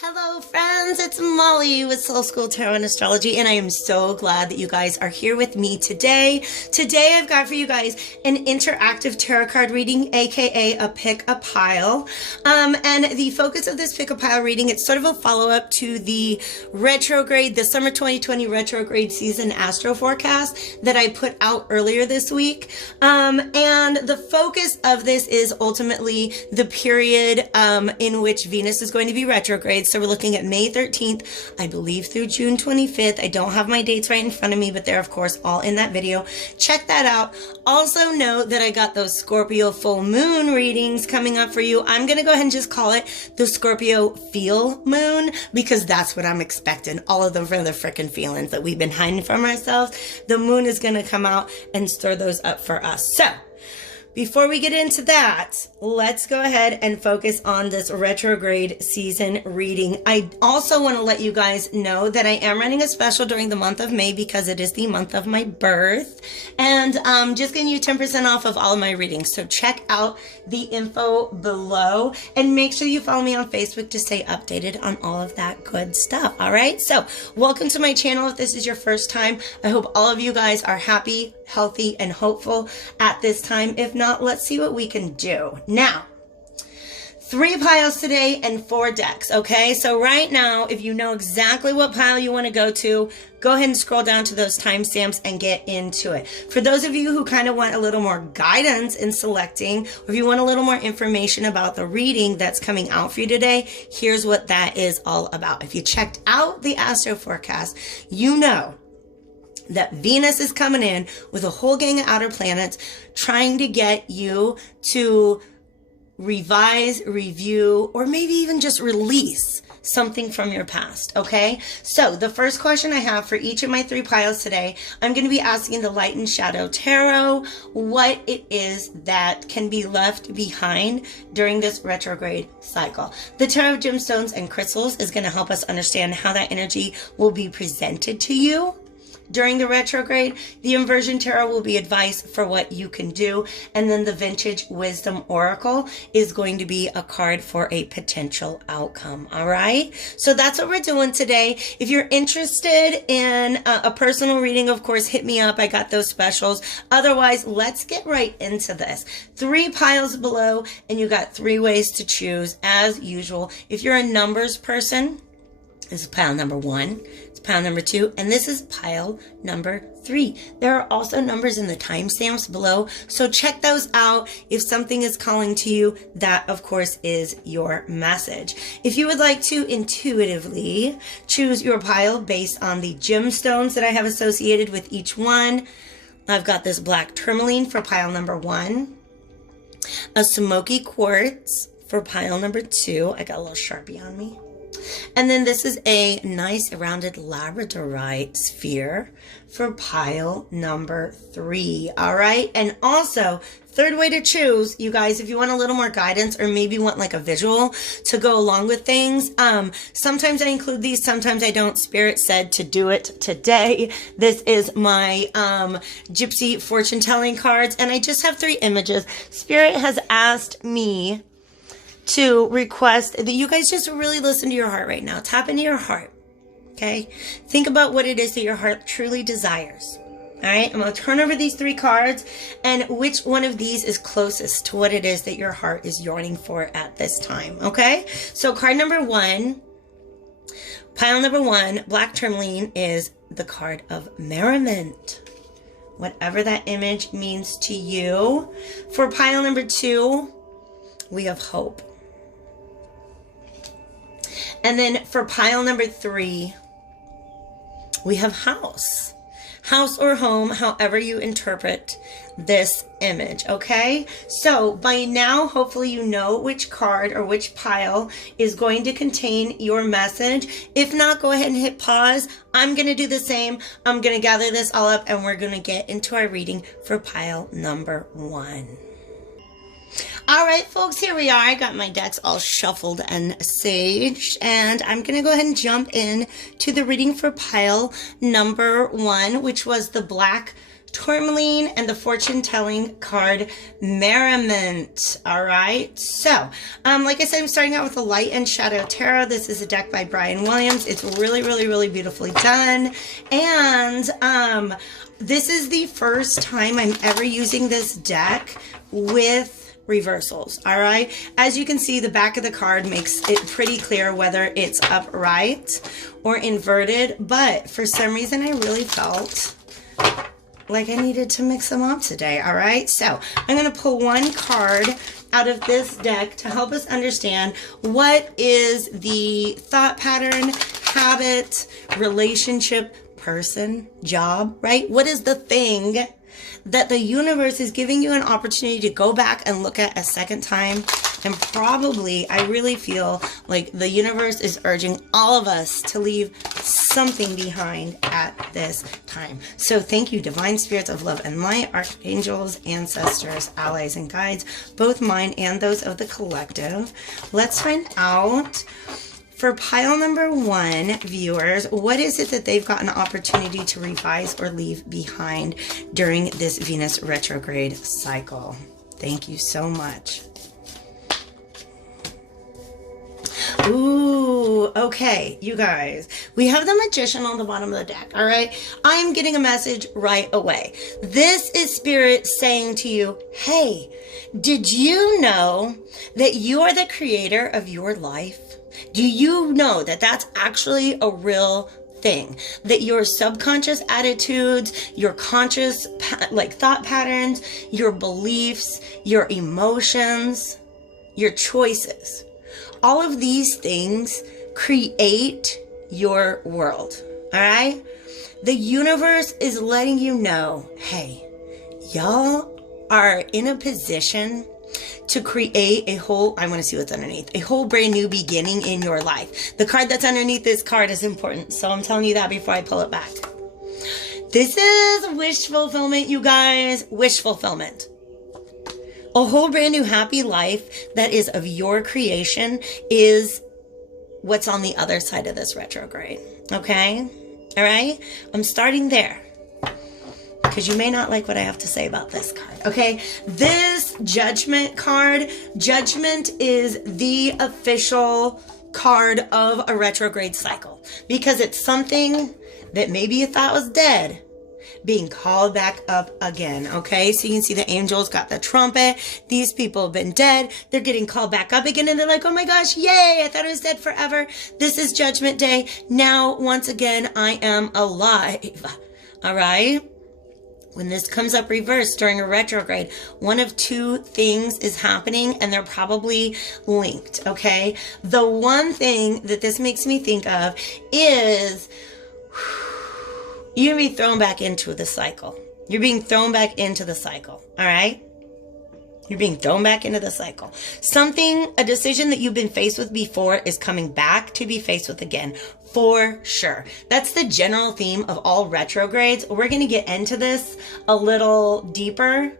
Hello friends, it's Molly with Soul School Tarot and Astrology, and I am so glad that you guys are here with me today. Today I've got for you guys an interactive tarot card reading, aka a pick a pile. And the focus of this pick a pile reading, it's sort of a follow-up to the retrograde, the summer 2020 retrograde season astro forecast that I put out earlier this week. And the focus of this is ultimately the period in which Venus is going to be retrograde. So we're looking at May 13th, I believe, through June 25th. I don't have my dates right in front of me, but they're, of course, all in that video. Check that out. Also note that I got those Scorpio full moon readings coming up for you. I'm going to go ahead and just call it the Scorpio feel moon because that's what I'm expecting. All of them for the freaking feelings that we've been hiding from ourselves. The moon is going to come out and stir those up for us. So, before we get into that, let's go ahead and focus on this retrograde season reading. I also want to let you guys know that I am running a special during the month of May because it is the month of my birth. And just getting you 10% off of all of my readings. So check out the info below and make sure you follow me on Facebook to stay updated on all of that good stuff. All right. So welcome to my channel. If this is your first time, I hope all of you guys are happy, healthy, and hopeful at this time. If not, let's see what we can do. Now, 3 piles today and 4 decks, okay? So right now, if you know exactly what pile you want to go to, go ahead and scroll down to those timestamps and get into it. For those of you who kind of want a little more guidance in selecting, or if you want a little more information about the reading that's coming out for you today, here's what that is all about. If you checked out the astro forecast, you know that Venus is coming in with a whole gang of outer planets trying to get you to revise, review, or maybe even just release something from your past, okay? So the first question I have for each of my 3 piles today, I'm going to be asking the Light and Shadow Tarot what it is that can be left behind during this retrograde cycle. The Tarot of Gemstones and Crystals is going to help us understand how that energy will be presented to you during the retrograde. The Inversion Tarot will be advice for what you can do. And then the Vintage Wisdom Oracle is going to be a card for a potential outcome. All right. So that's what we're doing today. If you're interested in a personal reading, of course, hit me up. I got those specials. Otherwise, let's get right into this. 3 piles below, and you got 3 ways to choose as usual. If you're a numbers person, this is pile number 1. Pile number 2, and this is pile number 3. There are also numbers in the timestamps below, so check those out. If something is calling to you, that of course is your message. If you would like to intuitively choose your pile based on the gemstones that I have associated with each one, I've got this black tourmaline for pile number 1, a smoky quartz for pile number 2. I got a little Sharpie on me. And then this is a nice rounded Labradorite sphere for pile number 3. All right. And also, third way to choose, you guys, if you want a little more guidance or maybe want like a visual to go along with things, sometimes I include these, sometimes I don't. Spirit said to do it today. This is my Gypsy fortune telling cards, and I just have 3 images. Spirit has asked me to request that you guys just really listen to your heart right now. Tap into your heart, okay? Think about what it is that your heart truly desires, all right? I'm going to turn over these 3 cards, and which one of these is closest to what it is that your heart is yearning for at this time, okay? So card number 1, pile number 1, black tourmaline, is the card of Merriment. Whatever that image means to you. For pile number 2, we have hope. And then for pile number 3, we have house. House or home, however you interpret this image, okay? So by now, hopefully you know which card or which pile is going to contain your message. If not, go ahead and hit pause. I'm going to do the same. I'm going to gather this all up, and we're going to get into our reading for pile number 1. All right, folks, here we are. I got my decks all shuffled and saged, and I'm going to go ahead and jump in to the reading for pile number 1, which was the black Tourmaline, and the fortune-telling card Merriment. All right, so like I said, I'm starting out with the Light and Shadow Tarot. This is a deck by Brian Williams. It's really, really, really beautifully done, and this is the first time I'm ever using this deck with reversals. All right, as you can see, the back of the card makes it pretty clear whether it's upright or inverted, but for some reason I really felt like I needed to mix them up today. All right, so I'm going to pull one card out of this deck to help us understand what is the thought pattern, habit, relationship, person, job, right? What is the thing that the universe is giving you an opportunity to go back and look at a second time? And probably, I really feel like the universe is urging all of us to leave something behind at this time. So thank you, divine spirits of love and light, archangels, ancestors, allies, and guides, both mine and those of the collective. Let's find out, for pile number 1, viewers, what is it that they've got an opportunity to revise or leave behind during this Venus retrograde cycle? Thank you so much. Ooh, okay, you guys. We have the Magician on the bottom of the deck, all right? I'm getting a message right away. This is Spirit saying to you, hey, did you know that you are the creator of your life? Do you know that that's actually a real thing? That your subconscious attitudes, your conscious thought patterns, your beliefs, your emotions, your choices, all of these things create your world, all right? The universe is letting you know, hey, y'all are in a position to create a whole, I want to see what's underneath, a whole brand new beginning in your life. The card that's underneath this card is important, so I'm telling you that before I pull it back. This is wish fulfillment, you guys. Wish fulfillment. A whole brand new happy life that is of your creation is what's on the other side of this retrograde. Okay? All right? I'm starting there, because you may not like what I have to say about this card, okay? This Judgment card, Judgment is the official card of a retrograde cycle, because it's something that maybe you thought was dead being called back up again, okay? So you can see the angels got the trumpet. These people have been dead. They're getting called back up again, and they're like, oh my gosh, yay, I thought it was dead forever. This is Judgment Day. Now, once again, I am alive, all right? When this comes up reversed during a retrograde, one of two things is happening, and they're probably linked, okay? The one thing that this makes me think of is you're going to be thrown back into the cycle. You're being thrown back into the cycle, all right? You're being thrown back into the cycle. Something, a decision that you've been faced with before is coming back to be faced with again, for sure. That's the general theme of all retrogrades. We're going to get into this a little deeper,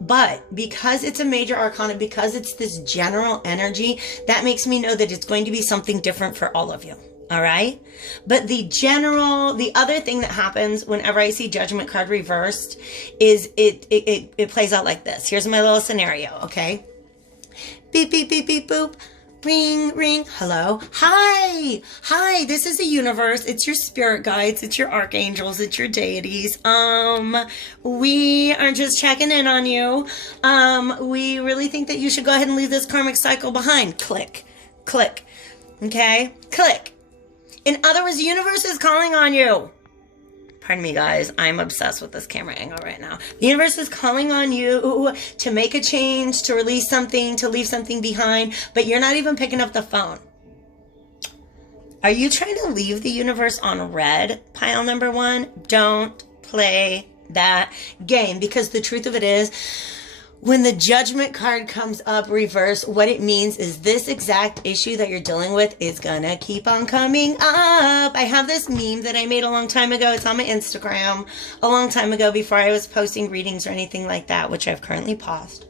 but because it's a major arcana, because it's this general energy, that makes me know that it's going to be something different for all of you. All right. But the other thing that happens whenever I see Judgment card reversed is it plays out like this. Here's my little scenario. Okay. Beep, beep, beep, beep, boop. Ring, ring. Hello. Hi. Hi. This is the universe. It's your spirit guides. It's your archangels. It's your deities. We are just checking in on you. We really think that you should go ahead and leave this karmic cycle behind. Click, click. Okay. Click. In other words, the universe is calling on you. Pardon me, guys. I'm obsessed with this camera angle right now. The universe is calling on you to make a change, to release something, to leave something behind, but you're not even picking up the phone. Are you trying to leave the universe on red, pile number 1? Don't play that game, because the truth of it is, when the Judgment card comes up reverse, what it means is this exact issue that you're dealing with is gonna keep on coming up. I have this meme that I made a long time ago. It's on my Instagram a long time ago, before I was posting readings or anything like that, which I've currently paused.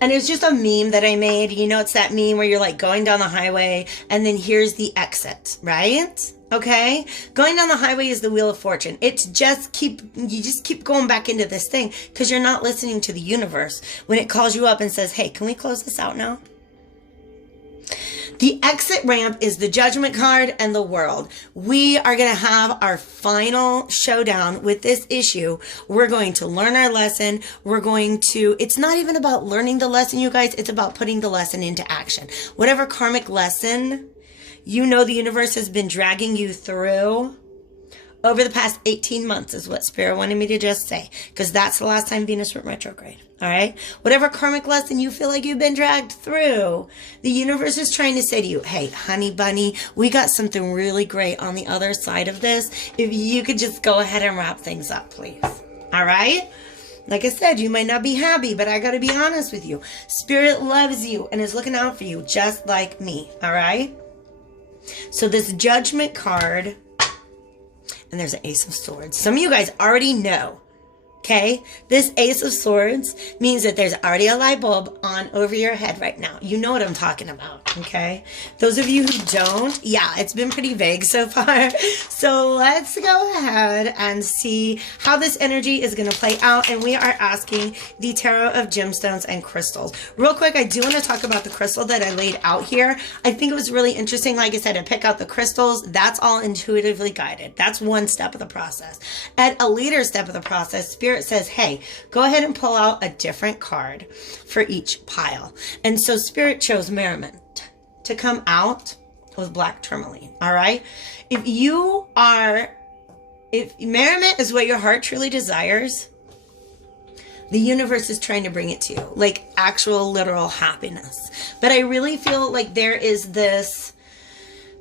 And it's just a meme that I made. You know, it's that meme where you're like going down the highway and then here's the exit, right? Okay? Going down the highway is the wheel of fortune. You just keep going back into this thing because you're not listening to the universe when it calls you up and says, hey, can we close this out now? The exit ramp is the judgment card and the world. We are going to have our final showdown with this issue. We're going to learn our lesson. It's not even about learning the lesson, you guys. It's about putting the lesson into action. Whatever karmic lesson you know the universe has been dragging you through over the past 18 months is what Spirit wanted me to just say, because that's the last time Venus went retrograde. All right. Whatever karmic lesson you feel like you've been dragged through, the universe is trying to say to you, hey, honey bunny, we got something really great on the other side of this. If you could just go ahead and wrap things up, please. All right. Like I said, you might not be happy, but I got to be honest with you. Spirit loves you and is looking out for you just like me. All right. So this judgment card, and there's an Ace of Swords. Some of you guys already know. Okay, this Ace of Swords means that there's already a light bulb on over your head right now. You know what I'm talking about, okay? Those of you who don't, yeah, it's been pretty vague so far. So let's go ahead and see how this energy is going to play out. And we are asking the Tarot of Gemstones and Crystals. Real quick, I do want to talk about the crystal that I laid out here. I think it was really interesting, like I said, to pick out the crystals. That's all intuitively guided. That's one step of the process. At a later step of the process, Spirit says, hey, go ahead and pull out a different card for each pile. And so Spirit chose Merriment to come out with black tourmaline. All right. If Merriment is what your heart truly desires, the universe is trying to bring it to you, like actual literal happiness. But I really feel like there's this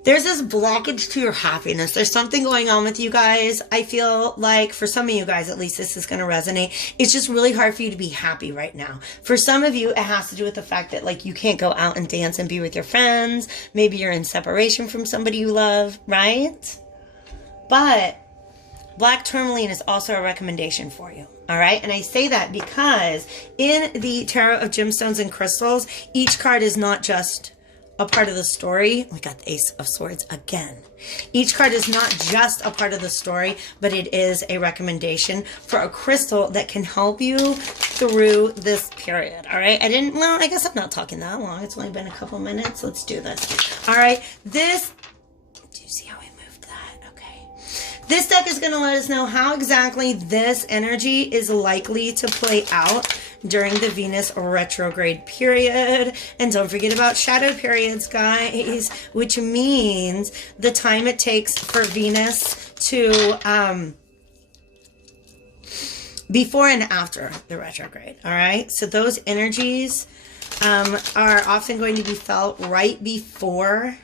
blockage to your happiness. There's something going on with you guys. I feel like for some of you guys, at least this is going to resonate. It's just really hard for you to be happy right now. For some of you, it has to do with the fact that like you can't go out and dance and be with your friends. Maybe you're in separation from somebody you love, right? But black tourmaline is also a recommendation for you. All right. And I say that because in the Tarot of Gemstones and Crystals, each card is not just a part of the story. We got the Ace of Swords again. Each card is not just a part of the story, but it is a recommendation for a crystal that can help you through this period. All right. I guess I'm not talking that long. It's only been a couple minutes. Let's do this. All right. Do you see how we moved that? Okay. This deck is going to let us know how exactly this energy is likely to play out during the Venus retrograde period. And don't forget about shadow periods, guys, which means the time it takes for Venus to before and after the retrograde. All right. So those energies are often going to be felt right before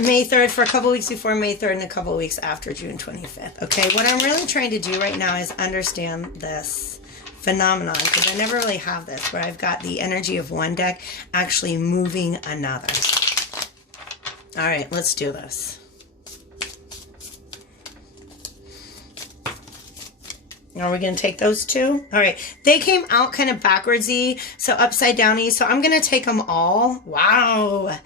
May 3rd, for a couple weeks before May 3rd and a couple weeks after June 25th. Okay, what I'm really trying to do right now is understand this phenomenon, because I never really have this, where I've got the energy of one deck actually moving another. All right, let's do this. Are we going to take those two? All right. They came out kind of backwardsy, so upside downy. So I'm going to take them all. Wow.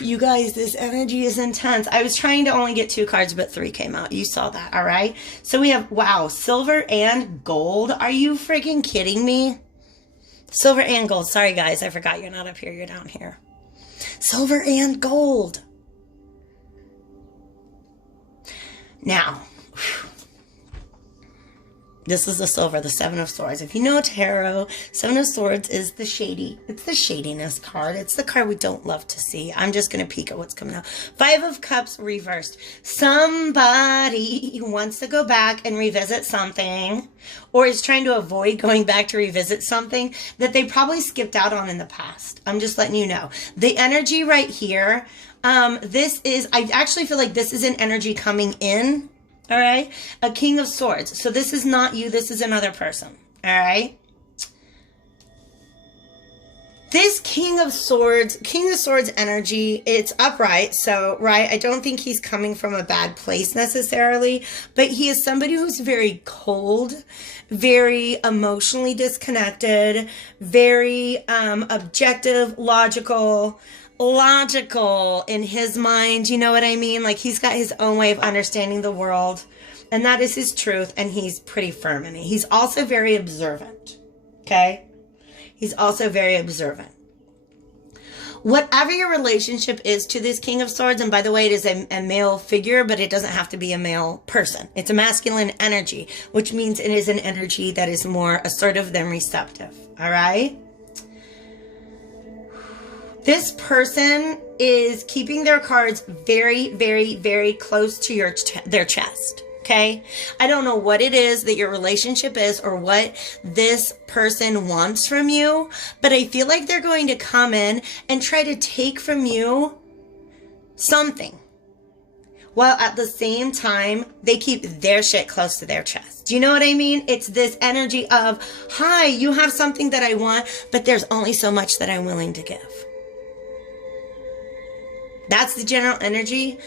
You guys, this energy is intense. I was trying to only get 2 cards, but 3 came out. You saw that. All right. So we have, wow, silver and gold. Are you freaking kidding me? Silver and gold. Sorry, guys. I forgot you're not up here. You're down here. Silver and gold. Now, this is the silver, the Seven of Swords. If you know tarot, Seven of Swords is it's the shadiness card. It's the card we don't love to see. I'm just going to peek at what's coming out. 5 of Cups reversed. Somebody wants to go back and revisit something, or is trying to avoid going back to revisit something that they probably skipped out on in the past. I'm just letting you know. The energy right here, I actually feel like this is an energy coming in. All right. A King of Swords. So this is not you. This is another person. All right. This King of Swords energy, it's upright. So, right, I don't think he's coming from a bad place necessarily, but he is somebody who's very cold, very emotionally disconnected, very objective, logical in his mind. You know what I mean? Like, he's got his own way of understanding the world, and that is his truth, and he's pretty firm in it. He's also very observant, okay? He's also very observant. Whatever your relationship is to this King of Swords, and by the way, it is a male figure, but it doesn't have to be a male person. It's a masculine energy, which means it is an energy that is more assertive than receptive, all right? This person is keeping their cards very, very, very close to their chest. Okay? I don't know what it is that your relationship is or what this person wants from you, but I feel like they're going to come in and try to take from you something, while at the same time, they keep their shit close to their chest. Do you know what I mean? It's this energy of, hi, you have something that I want, but there's only so much that I'm willing to give. That's the general energy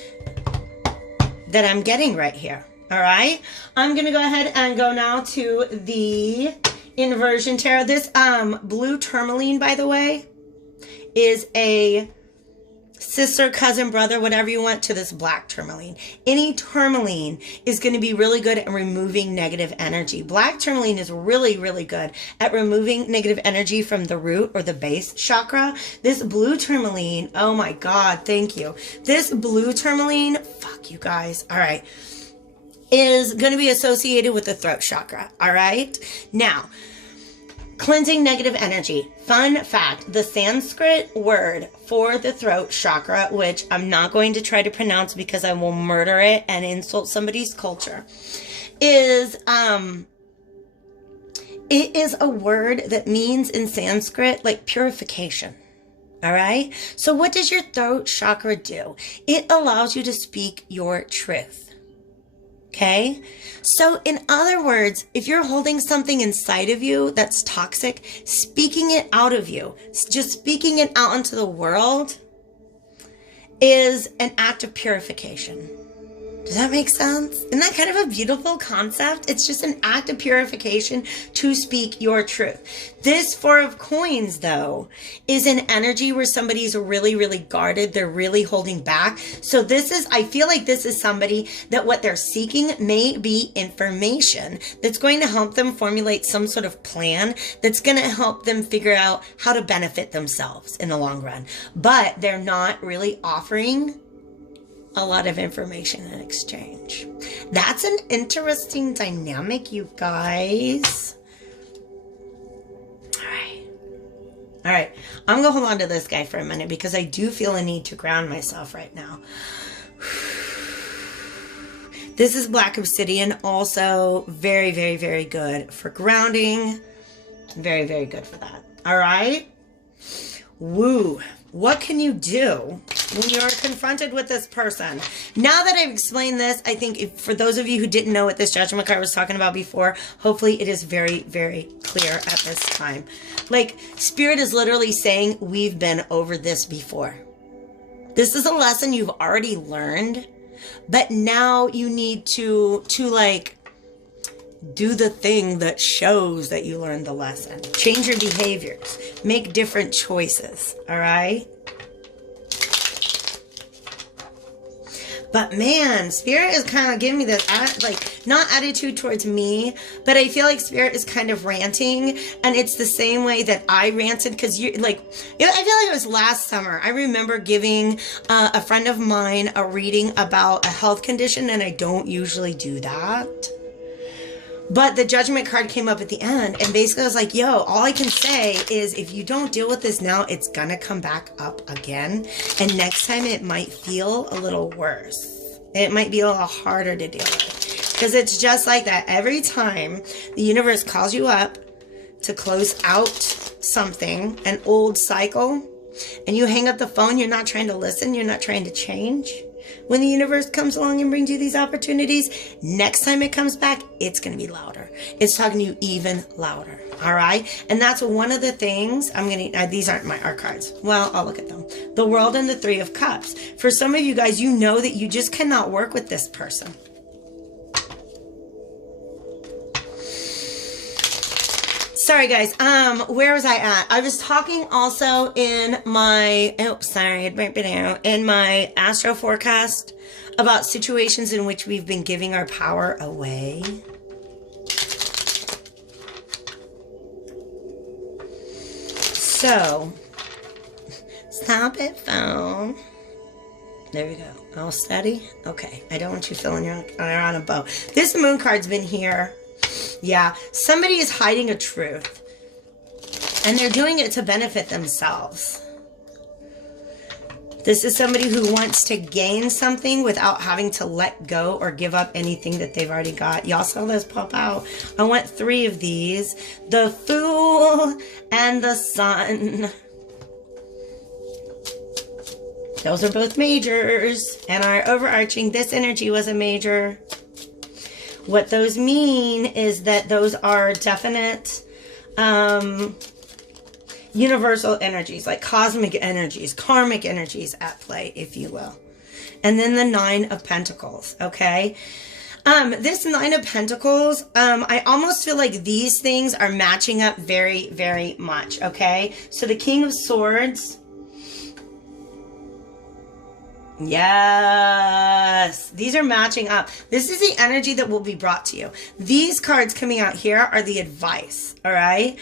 that I'm getting right here. All right, I'm going to go ahead and go now to the inversion tarot. This blue tourmaline, by the way, is a sister, cousin, brother, whatever you want, to this black tourmaline. Any tourmaline is going to be really good at removing negative energy. Black tourmaline is really, really good at removing negative energy from the root or the base chakra. This blue tourmaline, oh my God, thank you. This blue tourmaline, fuck you guys. All right. Is going to be associated with the throat chakra. All right. Now, cleansing negative energy. Fun fact, the Sanskrit word for the throat chakra, which I'm not going to try to pronounce because I will murder it and insult somebody's culture, is it is a word that means in Sanskrit like purification. All right. So what does your throat chakra do? It allows you to speak your truth. Okay, so in other words, if you're holding something inside of you that's toxic, speaking it out of you, just speaking it out into the world, is an act of purification. Does that make sense? Isn't that kind of a beautiful concept? It's just an act of purification to speak your truth. This Four of Coins, though, is an energy where somebody's really, really guarded. They're really holding back. So this is, I feel like this is somebody that what they're seeking may be information that's going to help them formulate some sort of plan that's going to help them figure out how to benefit themselves in the long run. But they're not really offering a lot of information in exchange. That's an interesting dynamic, you guys. All right. I'm going to hold on to this guy for a minute because I do feel a need to ground myself right now. This is black obsidian, also very, very, very good for grounding. Very, very good for that. All right. Woo. What can you do when you're confronted with this person? Now that I've explained this, I think for those of you who didn't know what this judgment card was talking about before, hopefully it is very, very clear at this time. Like, Spirit is literally saying, we've been over this before. This is a lesson you've already learned, but now you need to like, do the thing that shows that you learned the lesson. Change your behaviors. Make different choices. All right? But man, Spirit is kind of giving me this, like, not attitude towards me, but I feel like Spirit is kind of ranting, and it's the same way that I ranted, because you, like, I feel like it was last summer. I remember giving a friend of mine a reading about a health condition, and I don't usually do that. But the judgment card came up at the end, and basically I was like, yo, all I can say is if you don't deal with this now, it's gonna come back up again. And next time it might feel a little worse. It might be a little harder to deal with. Because it's just like that. Every time the universe calls you up to close out something, an old cycle, and you hang up the phone, you're not trying to listen, you're not trying to change. When the universe comes along and brings you these opportunities, next time it comes back, it's going to be louder. It's talking to you even louder. All right. And that's one of the things these aren't my art cards. Well, I'll look at them. The World and the Three of Cups. For some of you guys, you know that you just cannot work with this person. Sorry guys, where was I at? I was talking also in my, in my astro forecast about situations in which we've been giving our power away. So, stop it, phone. There we go. All steady? Okay, I don't want you feeling you're on a boat. This moon card's been here. Yeah, somebody is hiding a truth. And they're doing it to benefit themselves. This is somebody who wants to gain something without having to let go or give up anything that they've already got. Y'all saw this pop out. I want 3 of these. The Fool and the Sun. Those are both majors. And our overarching, this energy was a major. What those mean is that those are definite universal energies, like cosmic energies, karmic energies at play, if you will. And then the 9 of Pentacles, okay? This 9 of Pentacles, I almost feel like these things are matching up very, very much, okay? So the King of Swords. Yes, these are matching up. This is the energy that will be brought to you. These cards coming out here are the advice, all right?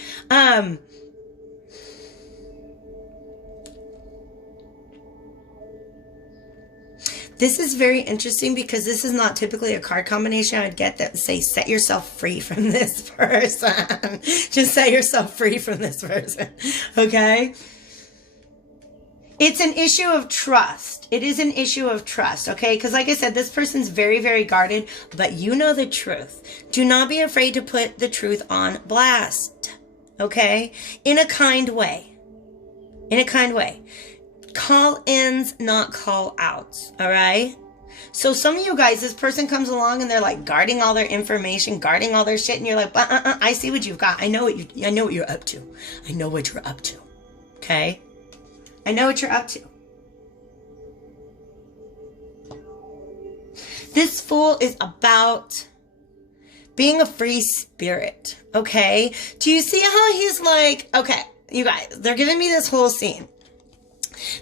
This is very interesting because this is not typically a card combination I would get that would say, set yourself free from this person. Just set yourself free from this person, okay? It's an issue of trust. It is an issue of trust, okay? Because like I said, this person's very, very guarded, but you know the truth. Do not be afraid to put the truth on blast, okay? In a kind way. In a kind way. Call-ins, not call-outs, all right? So some of you guys, this person comes along and they're like guarding all their information, guarding all their shit, and you're like, I see what you've got. I know what you're up to. I know what you're up to, okay? I know what you're up to. This Fool is about being a free spirit, okay? Do you see how he's like, okay, you guys, they're giving me this whole scene.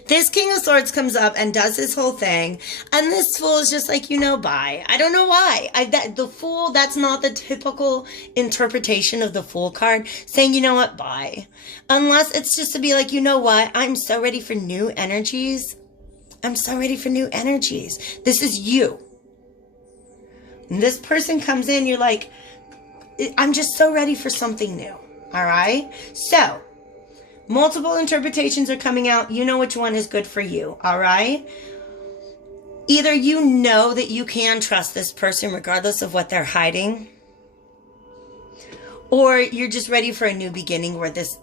This King of Swords comes up and does his whole thing, and this Fool is just like, bye. I don't know why. The Fool, that's not the typical interpretation of the Fool card, saying, you know what, bye. Unless it's just to be like, you know what, I'm so ready for new energies. I'm so ready for new energies. This is you. And this person comes in, you're like, I'm just so ready for something new. All right? So, multiple interpretations are coming out. You know which one is good for you, all right? Either you know that you can trust this person regardless of what they're hiding, or you're just ready for a new beginning where this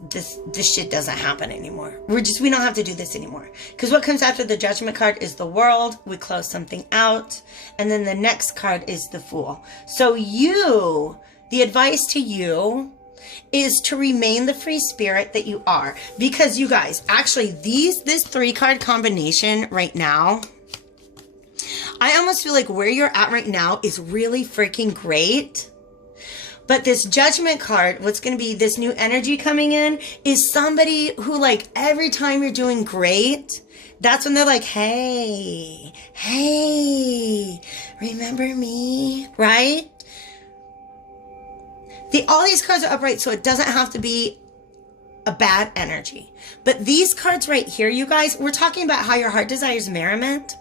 shit doesn't happen anymore. We don't have to do this anymore. Because what comes after the Judgment card is the World. We close something out. And then the next card is the Fool. So the advice to you is to remain the free spirit that you are. Because you guys, actually, this 3-card combination right now, I almost feel like where you're at right now is really freaking great. But this Judgment card, what's going to be this new energy coming in, is somebody who, like, every time you're doing great, that's when they're like, hey, remember me, right? All these cards are upright, so it doesn't have to be a bad energy. But these cards right here, you guys, we're talking about how your heart desires merriment.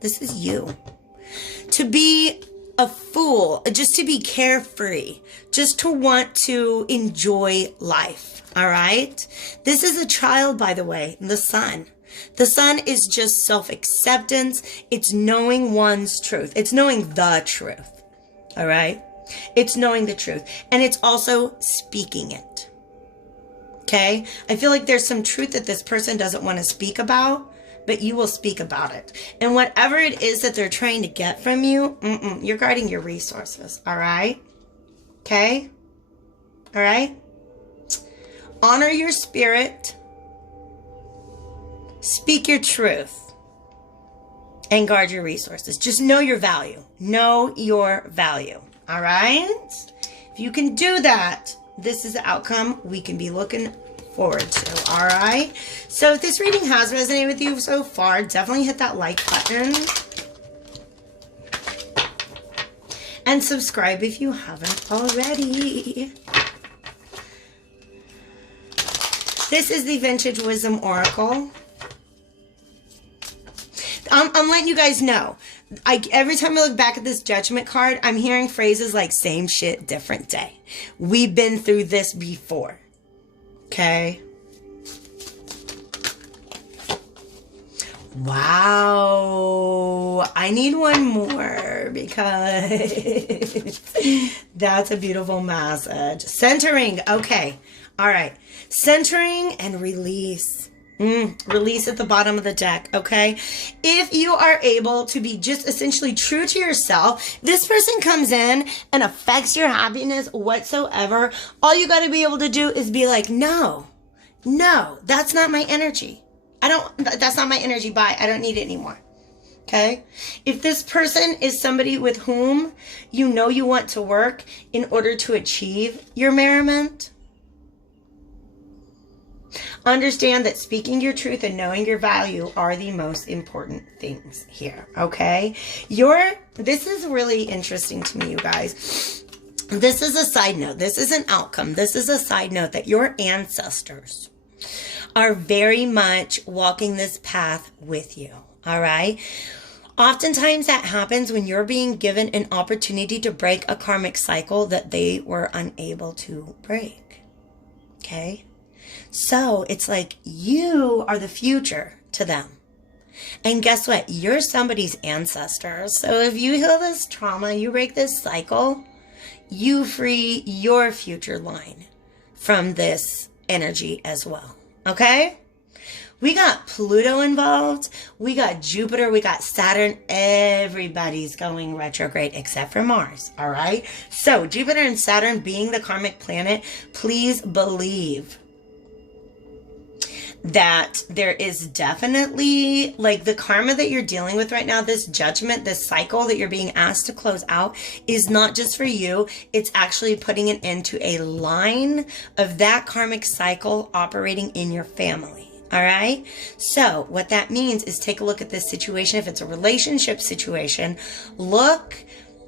This is you. To be a fool, just to be carefree, just to want to enjoy life, all right? This is a child, by the way, the Sun. The Sun is just self-acceptance. It's knowing one's truth. It's knowing the truth, all right? It's knowing the truth. And it's also speaking it. Okay? I feel like there's some truth that this person doesn't want to speak about but you will speak about it. And whatever it is that they're trying to get from you, you're guarding your resources, all right? Okay? All right? Honor your spirit. Speak your truth. And guard your resources. Just know your value. Know your value. All right? If you can do that, this is the outcome we can be looking forward to. All right? So if this reading has resonated with you so far, definitely hit that like button. And subscribe if you haven't already. This is the Vintage Wisdom Oracle. I'm letting you guys know. Every time I look back at this Judgment card, I'm hearing phrases like same shit, different day. We've been through this before. Okay? Wow. I need one more because that's a beautiful message. Centering. Okay. All right. Centering and release. Release at the bottom of the deck, okay? If you are able to be just essentially true to yourself, this person comes in and affects your happiness whatsoever, all you got to be able to do is be like, no, that's not my energy. That's not my energy. Bye. I don't need it anymore. Okay? If this person is somebody with whom you know you want to work in order to achieve your merriment, understand that speaking your truth and knowing your value are the most important things here, okay? This is really interesting to me, you guys. This is a side note. This is an outcome. This is a side note that your ancestors are very much walking this path with you, all right? Oftentimes that happens when you're being given an opportunity to break a karmic cycle that they were unable to break, okay? So it's like you are the future to them. And guess what? You're somebody's ancestor. So if you heal this trauma, you break this cycle, you free your future line from this energy as well. Okay? We got Pluto involved. We got Jupiter. We got Saturn. Everybody's going retrograde except for Mars. All right? So Jupiter and Saturn being the karmic planet, please believe that there is definitely, like, the karma that you're dealing with right now, this judgment, this cycle that you're being asked to close out is not just for you. It's actually putting an end to a line of that karmic cycle operating in your family. All right. So what that means is take a look at this situation. If it's a relationship situation, look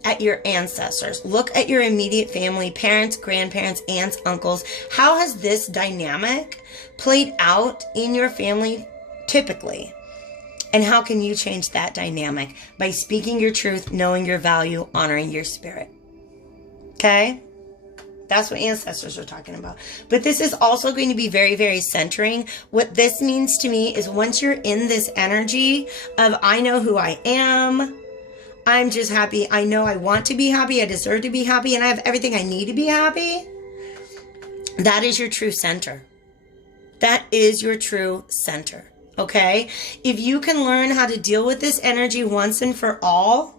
at your ancestors. Look at your immediate family, parents, grandparents, aunts, uncles. How has this dynamic played out in your family typically? And how can you change that dynamic? By speaking your truth, knowing your value, honoring your spirit. Okay? That's what ancestors are talking about. But this is also going to be very, very centering. What this means to me is once you're in this energy of I know who I am, I'm just happy. I know I want to be happy. I deserve to be happy. And I have everything I need to be happy. That is your true center. That is your true center. Okay? If you can learn how to deal with this energy once and for all,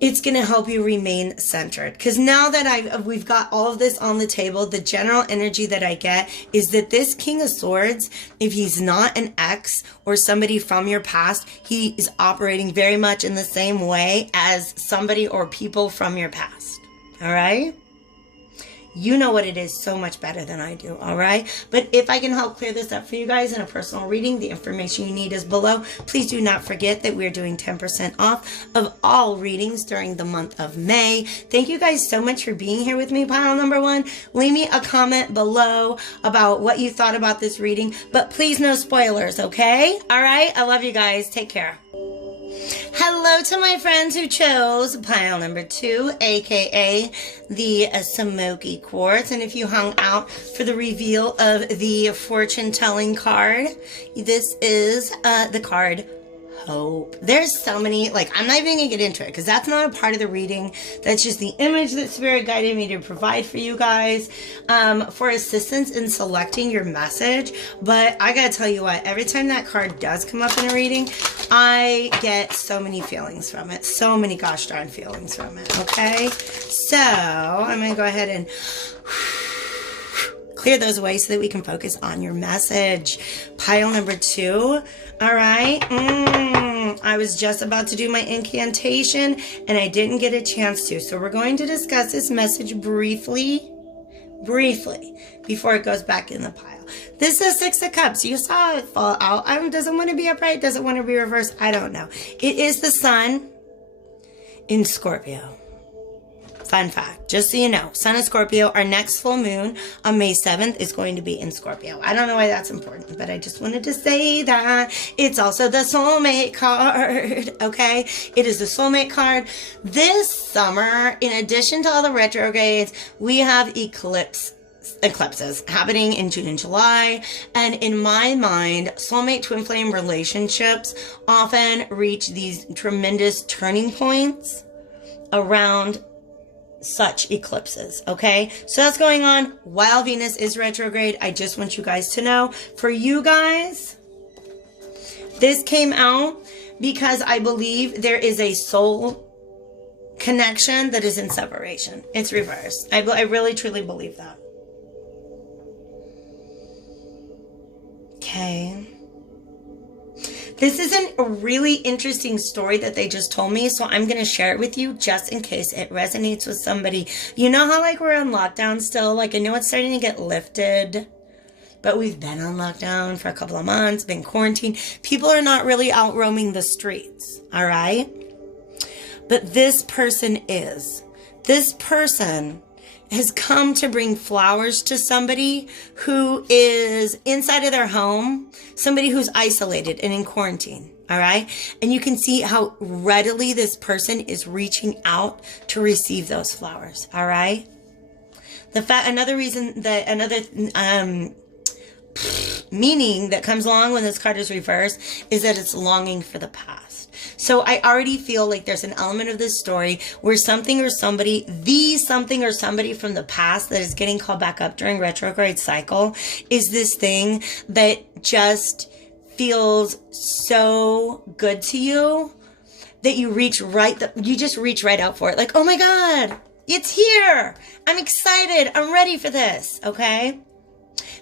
it's going to help you remain centered. Because now that we've got all of this on the table, the general energy that I get is that this King of Swords, if he's not an ex or somebody from your past, he is operating very much in the same way as somebody or people from your past. All right? You know what it is so much better than I do, all right? But if I can help clear this up for you guys in a personal reading, the information you need is below. Please do not forget that we're doing 10% off of all readings during the month of May. Thank you guys so much for being here with me, pile number one. Leave me a comment below about what you thought about this reading, but please no spoilers, okay? All right? I love you guys. Take care. Hello to my friends who chose pile number 2, aka the Smoky Quartz. And if you hung out for the reveal of the fortune telling card, this is the card hope. There's so many, like, I'm not even gonna get into it because that's not a part of the reading. That's just the image that Spirit guided me to provide for you guys for assistance in selecting your message. But I gotta tell you what, every time that card does come up in a reading, I get so many feelings from it. So many gosh darn feelings from it, okay? So I'm gonna go ahead and clear those away so that we can focus on your message. Pile number 2. All right. I was just about to do my incantation and I didn't get a chance to. So we're going to discuss this message briefly, before it goes back in the pile. This is 6 of Cups. You saw it fall out. Doesn't want to be upright. Doesn't want to be reversed. I don't know. It is the Sun in Scorpio. Fun fact, just so you know, Sun in Scorpio, our next full moon on May 7th is going to be in Scorpio. I don't know why that's important, but I just wanted to say that. It's also the soulmate card, okay? It is the soulmate card. This summer, in addition to all the retrogrades, we have eclipses happening in June and July. And in my mind, soulmate twin flame relationships often reach these tremendous turning points around such eclipses, okay? So that's going on while Venus is retrograde. I just want you guys to know, for you guys, this came out because I believe there is a soul connection that is in separation. It's reversed. I really truly believe that. Okay. This isn't a really interesting story that they just told me, so I'm going to share it with you just in case it resonates with somebody. You know how, like, we're on lockdown still? Like, I know it's starting to get lifted, but we've been on lockdown for a couple of months, been quarantined. People are not really out roaming the streets, all right? But this person is. This person has come to bring flowers to somebody who is inside of their home, somebody who's isolated and in quarantine, all right? And you can see how readily this person is reaching out to receive those flowers, all right? Another meaning that comes along when this card is reversed is that it's longing for the past. So I already feel like there's an element of this story where something or somebody from the past that is getting called back up during retrograde cycle is this thing that just feels so good to you that you just reach right out for it. Like, oh my God, it's here. I'm excited. I'm ready for this. Okay.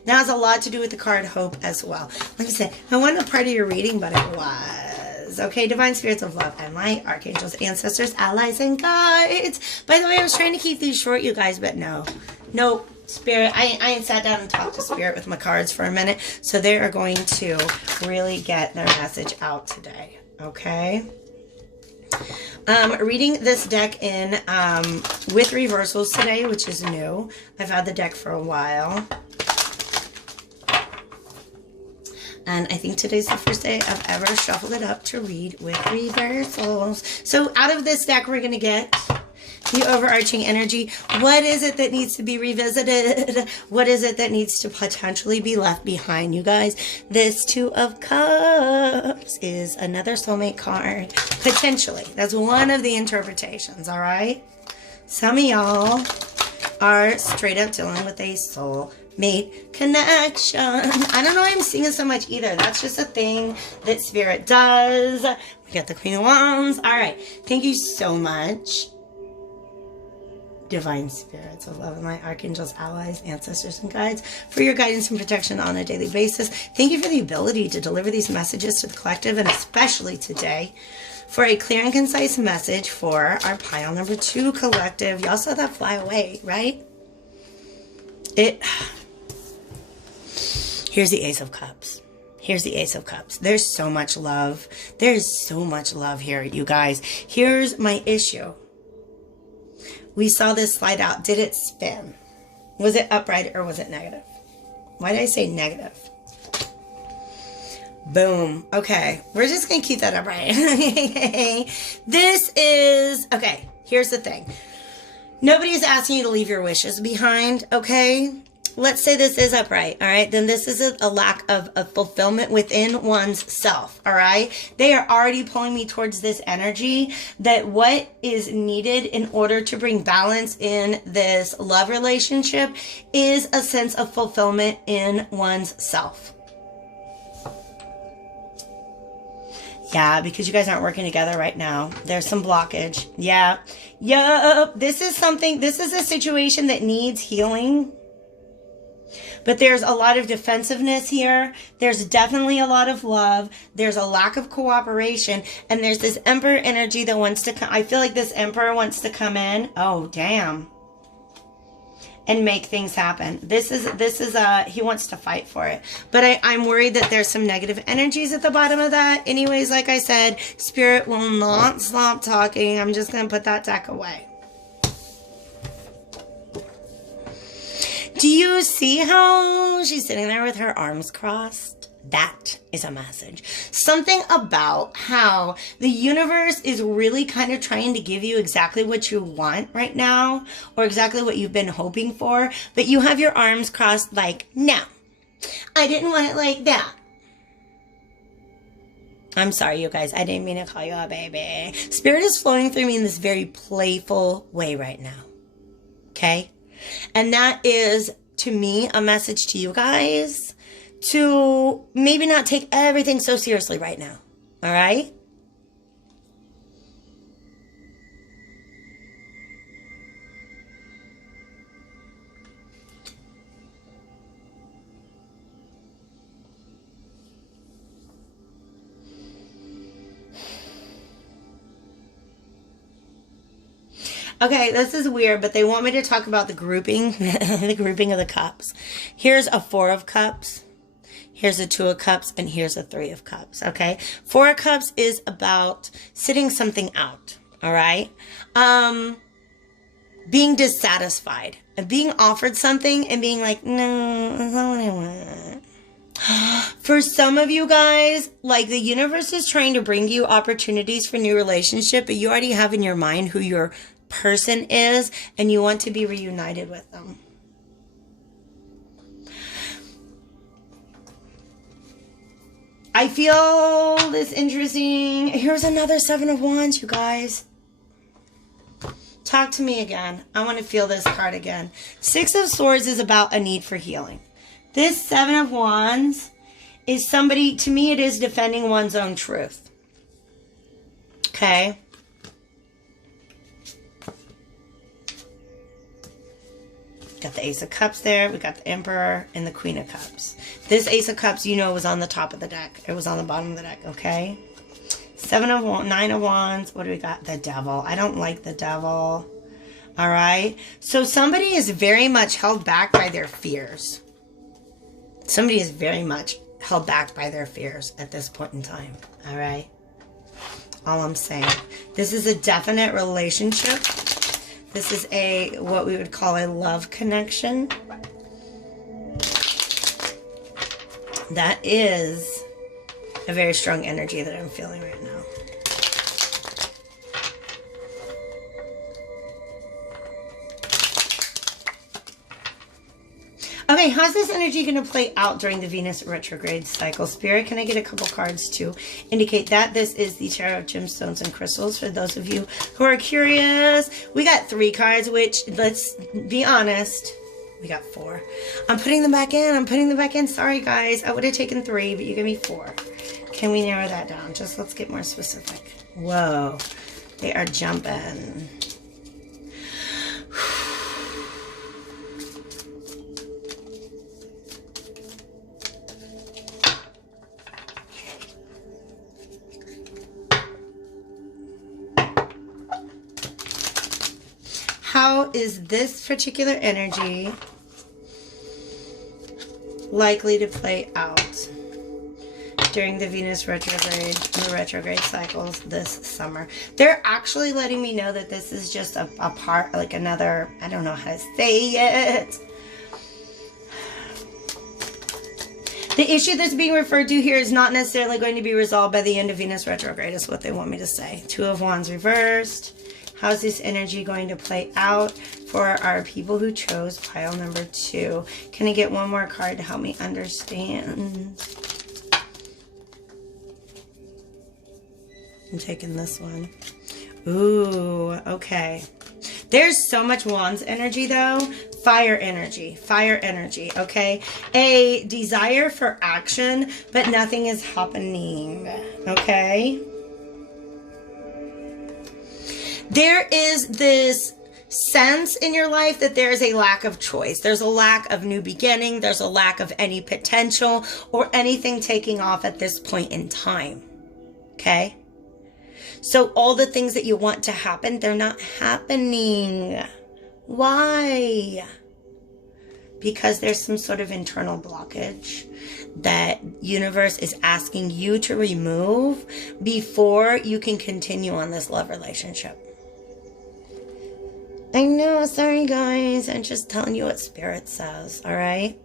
That has a lot to do with the card Hope as well. Like I said, I wasn't a part of your reading, but it was. Okay, divine spirits of love and light, archangels, ancestors, allies, and guides. By the way, I was trying to keep these short, you guys, but no. Nope. Spirit, I ain't sat down and talked to Spirit with my cards for a minute, so they are going to really get their message out today. Okay? Reading this deck in with reversals today, which is new. I've had the deck for a while. And I think today's the first day I've ever shuffled it up to read with reversals. So out of this deck, we're going to get the overarching energy. What is it that needs to be revisited? What is it that needs to potentially be left behind, you guys? This 2 of Cups is another soulmate card. Potentially. That's one of the interpretations, all right? Some of y'all are straight up dealing with a soulmate connection. I don't know why I'm singing so much either. That's just a thing that Spirit does. We got the Queen of Wands. All right. Thank you so much, divine spirits of love and light, archangels, allies, ancestors, and guides, for your guidance and protection on a daily basis. Thank you for the ability to deliver these messages to the collective, and especially today for a clear and concise message for our pile number 2 collective. Y'all saw that fly away, right? Here's the Ace of Cups. Here's the Ace of Cups. There's so much love. There's so much love here, you guys. Here's my issue. We saw this slide out. Did it spin? Was it upright or was it negative? Why did I say negative? Boom. Okay. We're just going to keep that upright. This is... Okay. Here's the thing. Nobody's asking you to leave your wishes behind, okay? let's say this is upright, all right, then this is a lack of fulfillment within one's self, all right? They are already pulling me towards this energy that what is needed in order to bring balance in this love relationship is a sense of fulfillment in one's self. Yeah, because you guys aren't working together right now. There's some blockage. Yeah. Yup. This is a situation that needs healing. But there's a lot of defensiveness here. There's definitely a lot of love. There's a lack of cooperation. And there's this Emperor energy that wants to come. I feel like this Emperor wants to come in. Oh, damn. And make things happen. He wants to fight for it. But I'm worried that there's some negative energies at the bottom of that. Anyways, like I said, Spirit will not stop talking. I'm just going to put that deck away. Do you see how she's sitting there with her arms crossed? That is a message. Something about how the universe is really kind of trying to give you exactly what you want right now, or exactly what you've been hoping for, but you have your arms crossed like, no, I didn't want it like that. I'm sorry, you guys. I didn't mean to call you a baby. Spirit is flowing through me in this very playful way right now. Okay? And that is, to me, a message to you guys to maybe not take everything so seriously right now. All right? Okay, this is weird, but they want me to talk about the grouping, the grouping of the cups. Here's a 4 of cups. Here's a 2 of cups, and here's a 3 of cups, okay? 4 of cups is about sitting something out, all right? Being dissatisfied and being offered something and being like, no, that's not what I want. For some of you guys, like the universe is trying to bring you opportunities for new relationship, but you already have in your mind who your person is, and you want to be reunited with them. I feel this interesting. Here's another 7 of Wands, you guys. Talk to me again. I want to feel this card again. 6 of Swords is about a need for healing. This 7 of Wands is somebody, to me, it is defending one's own truth. Okay? Got the Ace of Cups there. We got the Emperor and the Queen of Cups. This Ace of Cups, you know, was on the top of the deck. It was on the bottom of the deck, okay? 9 of Wands. What do we got? The Devil. I don't like the Devil. All right? So somebody is very much held back by their fears. Somebody is very much held back by their fears at this point in time. All right? All I'm saying. This is a definite relationship. This is what we would call a love connection. That is a very strong energy that I'm feeling right now. Okay, how's this energy going to play out during the Venus retrograde cycle? Spirit, can I get a couple cards to indicate that? This is the Tarot of Gemstones and Crystals. For those of you who are curious, we got 3 cards, which, let's be honest, we got 4. I'm putting them back in. I'm putting them back in. Sorry, guys. I would have taken 3, but you gave me 4. Can we narrow that down? Just let's get more specific. Whoa. They are jumping. How is this particular energy likely to play out during the Venus retrograde and the retrograde cycles this summer? They're actually letting me know that this is just a part, like another, I don't know how to say it. The issue that's being referred to here is not necessarily going to be resolved by the end of Venus retrograde, is what they want me to say. 2 of Wands reversed. How's this energy going to play out for our people who chose pile number 2? Can I get one more card to help me understand? I'm taking this one. Ooh, okay. There's so much Wands energy though. Fire energy, okay? A desire for action, but nothing is happening, okay? There is this sense in your life that there is a lack of choice. There's a lack of new beginning. There's a lack of any potential or anything taking off at this point in time, okay? So all the things that you want to happen, they're not happening. Why? Because there's some sort of internal blockage that universe is asking you to remove before you can continue on this love relationship. I know, sorry guys. I'm just telling you what Spirit says, all right?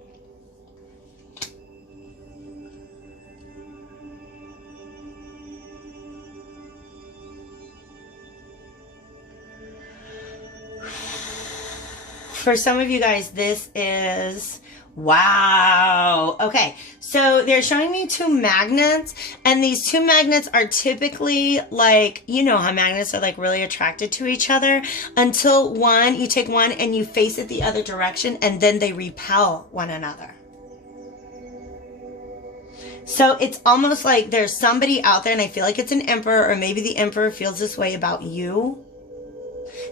For some of you guys, this is, wow. Okay, so they're showing me 2 magnets, and these 2 magnets are typically like, you know how magnets are like really attracted to each other until you take one and you face it the other direction, and then they repel one another. So it's almost like there's somebody out there, and I feel like it's an emperor, or maybe the emperor feels this way about you.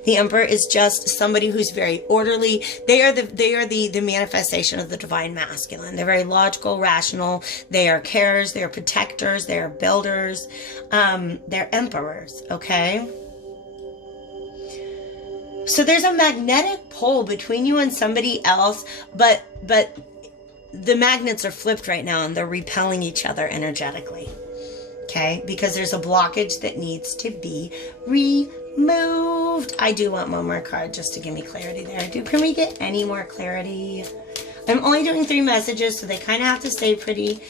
The Emperor is just somebody who's very orderly. They are the manifestation of the divine masculine. They're very logical, rational. They are carers. They are protectors. They are builders. They're emperors. Okay. So there's a magnetic pull between you and somebody else, but the magnets are flipped right now and they're repelling each other energetically. Okay, because there's a blockage that needs to be removed. I do want one more card just to give me clarity there. Can we get any more clarity? I'm only doing 3 messages, so they kind of have to stay pretty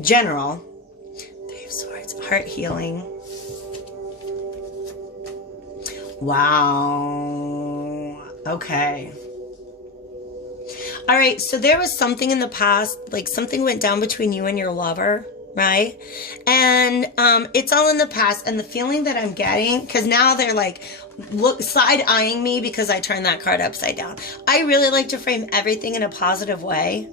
general. 3 of Swords, heart healing. Wow. Okay. All right, so there was something in the past, like something went down between you and your lover. Right? And it's all in the past, and the feeling that I'm getting, because now they're like side-eyeing me because I turned that card upside down. I really like to frame everything in a positive way.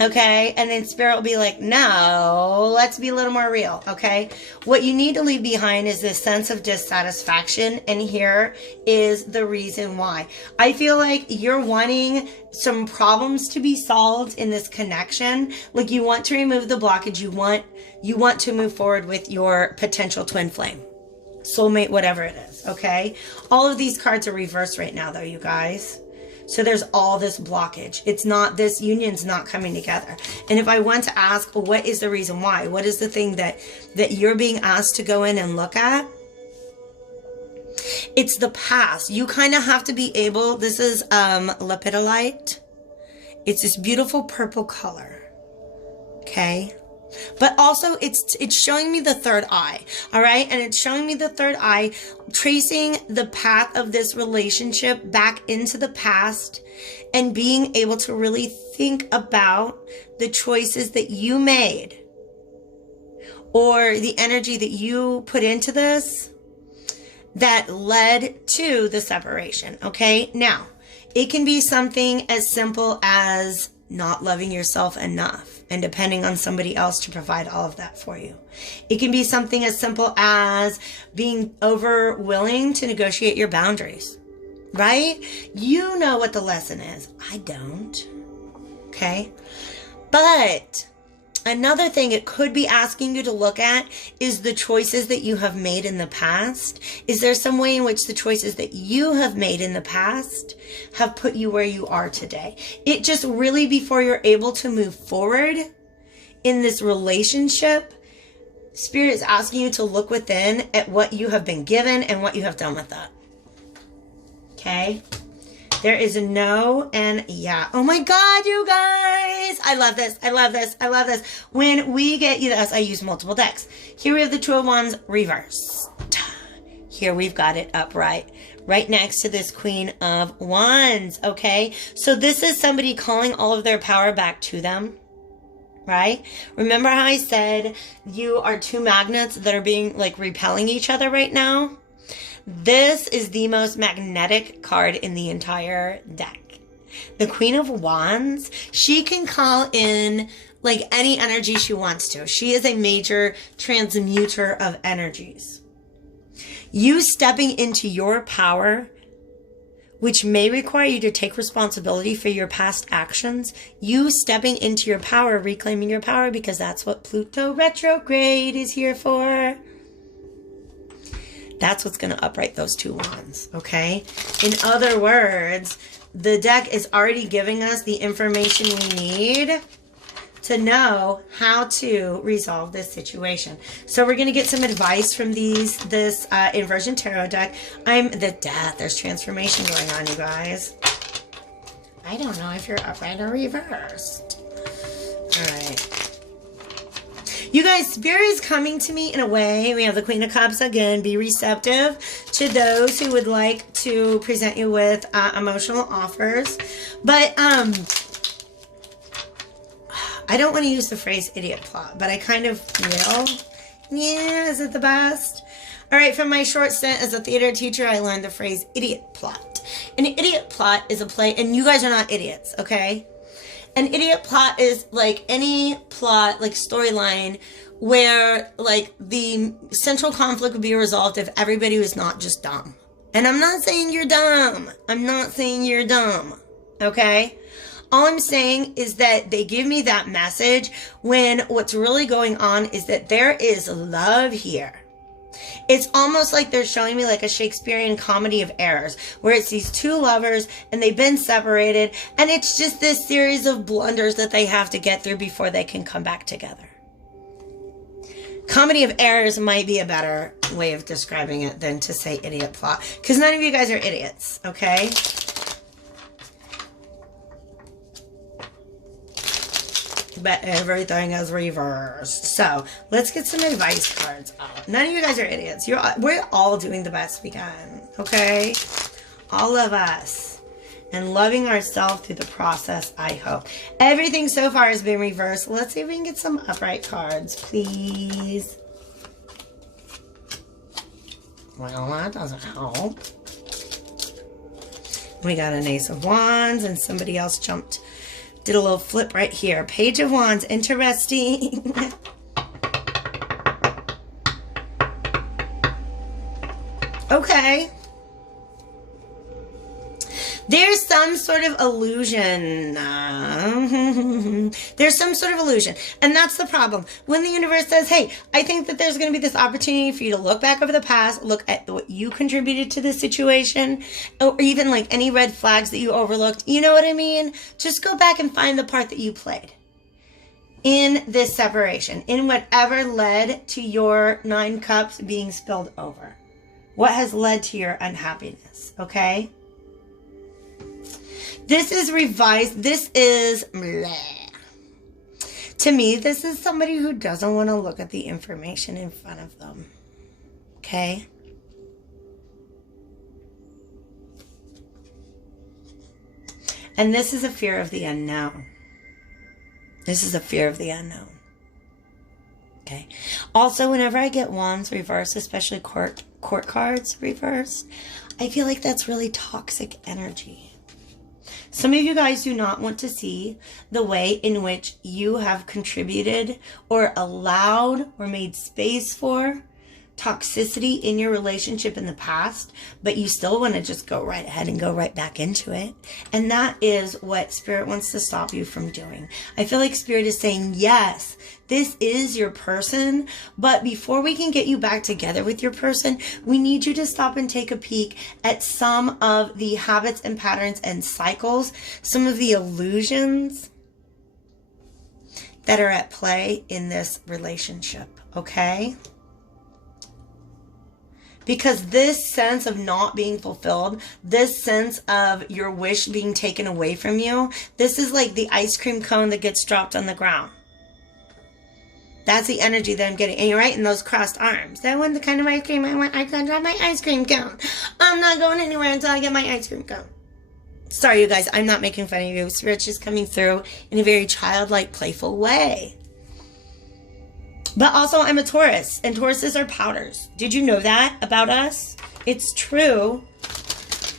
Okay? And then Spirit will be like, no, let's be a little more real. Okay? What you need to leave behind is this sense of dissatisfaction. And here is the reason why. I feel like you're wanting some problems to be solved in this connection. Like you want to remove the blockage. You want to move forward with your potential twin flame, soulmate, whatever it is. Okay? All of these cards are reversed right now though, you guys. So there's all this blockage. It's not, this union's not coming together. And if I want to ask, what is the reason why? What is the thing that you're being asked to go in and look at? It's the past. You kind of have to be able, this is Labradorite. It's this beautiful purple color. Okay? But also it's showing me the third eye, all right? And it's showing me the third eye, tracing the path of this relationship back into the past and being able to really think about the choices that you made or the energy that you put into this that led to the separation, okay? Now, it can be something as simple as not loving yourself enough and depending on somebody else to provide all of that for you. It can be something as simple as being over willing to negotiate your boundaries, right? You know what the lesson is. I don't. Okay? But another thing it could be asking you to look at is the choices that you have made in the past. Is there some way in which the choices that you have made in the past have put you where you are today? It just really, before you're able to move forward in this relationship, Spirit is asking you to look within at what you have been given and what you have done with that. Okay? There is a no and yeah. Oh my God, you guys. I love this. I love this. I love this. When we get you this, I use multiple decks. Here we have the Two of Wands reversed. Here we've got it upright, right next to this Queen of Wands, okay? So this is somebody calling all of their power back to them, right? Remember how I said you are two magnets that are being like repelling each other right now? This is the most magnetic card in the entire deck. The Queen of Wands, she can call in like any energy she wants to. She is a major transmuter of energies. You stepping into your power, which may require you to take responsibility for your past actions. You stepping into your power, reclaiming your power, because that's what Pluto retrograde is here for. That's what's going to upright those two wands, okay? In other words, the deck is already giving us the information we need to know how to resolve this situation. So we're going to get some advice from this inversion tarot deck. The death. There's transformation going on, you guys. I don't know if you're upright or reversed. All right. You guys, Spirit is coming to me in a way. We have the Queen of Cups again. Be receptive to those who would like to present you with emotional offers. But I don't want to use the phrase idiot plot, but I kind of will. Yeah, is it the best? All right, from my short stint as a theater teacher, I learned the phrase idiot plot. An idiot plot is a play, and you guys are not idiots, okay? An idiot plot is like any plot, like storyline, where like the central conflict would be resolved if everybody was not just dumb. And I'm not saying you're dumb. I'm not saying you're dumb, okay? All I'm saying is that they give me that message when what's really going on is that there is love here. It's almost like they're showing me like a Shakespearean comedy of errors, where it's these two lovers and they've been separated, and it's just this series of blunders that they have to get through before they can come back together. Comedy of errors might be a better way of describing it than to say idiot plot, because none of you guys are idiots, okay? But everything is reversed. So let's get some advice cards out. None of you guys are idiots. We're all doing the best we can, okay? All of us. And loving ourselves through the process, I hope. Everything so far has been reversed. Let's see if we can get some upright cards, please. Well, that doesn't help. We got an Ace of Wands, and somebody else did a little flip right here. Page of Wands, interesting. Okay. There's some sort of illusion. There's some sort of illusion. And that's the problem. When the universe says, hey, I think that there's going to be this opportunity for you to look back over the past, look at what you contributed to the situation, or even like any red flags that you overlooked. You know what I mean? Just go back and find the part that you played in this separation, in whatever led to your 9 cups being spilled over. What has led to your unhappiness, okay? This is revised. This is bleh. To me, this is somebody who doesn't want to look at the information in front of them. Okay? And this is a fear of the unknown. This is a fear of the unknown. Okay? Also, whenever I get wands reversed, especially court cards reversed, I feel like that's really toxic energy. Some of you guys do not want to see the way in which you have contributed or allowed or made space for toxicity in your relationship in the past, but you still want to just go right ahead and go right back into it. And that is what Spirit wants to stop you from doing. I feel like Spirit is saying, yes, this is your person, but before we can get you back together with your person, we need you to stop and take a peek at some of the habits and patterns and cycles, some of the illusions that are at play in this relationship, okay? Because this sense of not being fulfilled, this sense of your wish being taken away from you, this is like the ice cream cone that gets dropped on the ground. That's the energy that I'm getting. And you're right, in those crossed arms. That one, the kind of ice cream I want. I can't drop my ice cream cone. I'm not going anywhere until I get my ice cream cone. Sorry, you guys. I'm not making fun of you. Spirit's just coming through in a very childlike, playful way. But also, I'm a Taurus. And Tauruses are powders. Did you know that about us? It's true.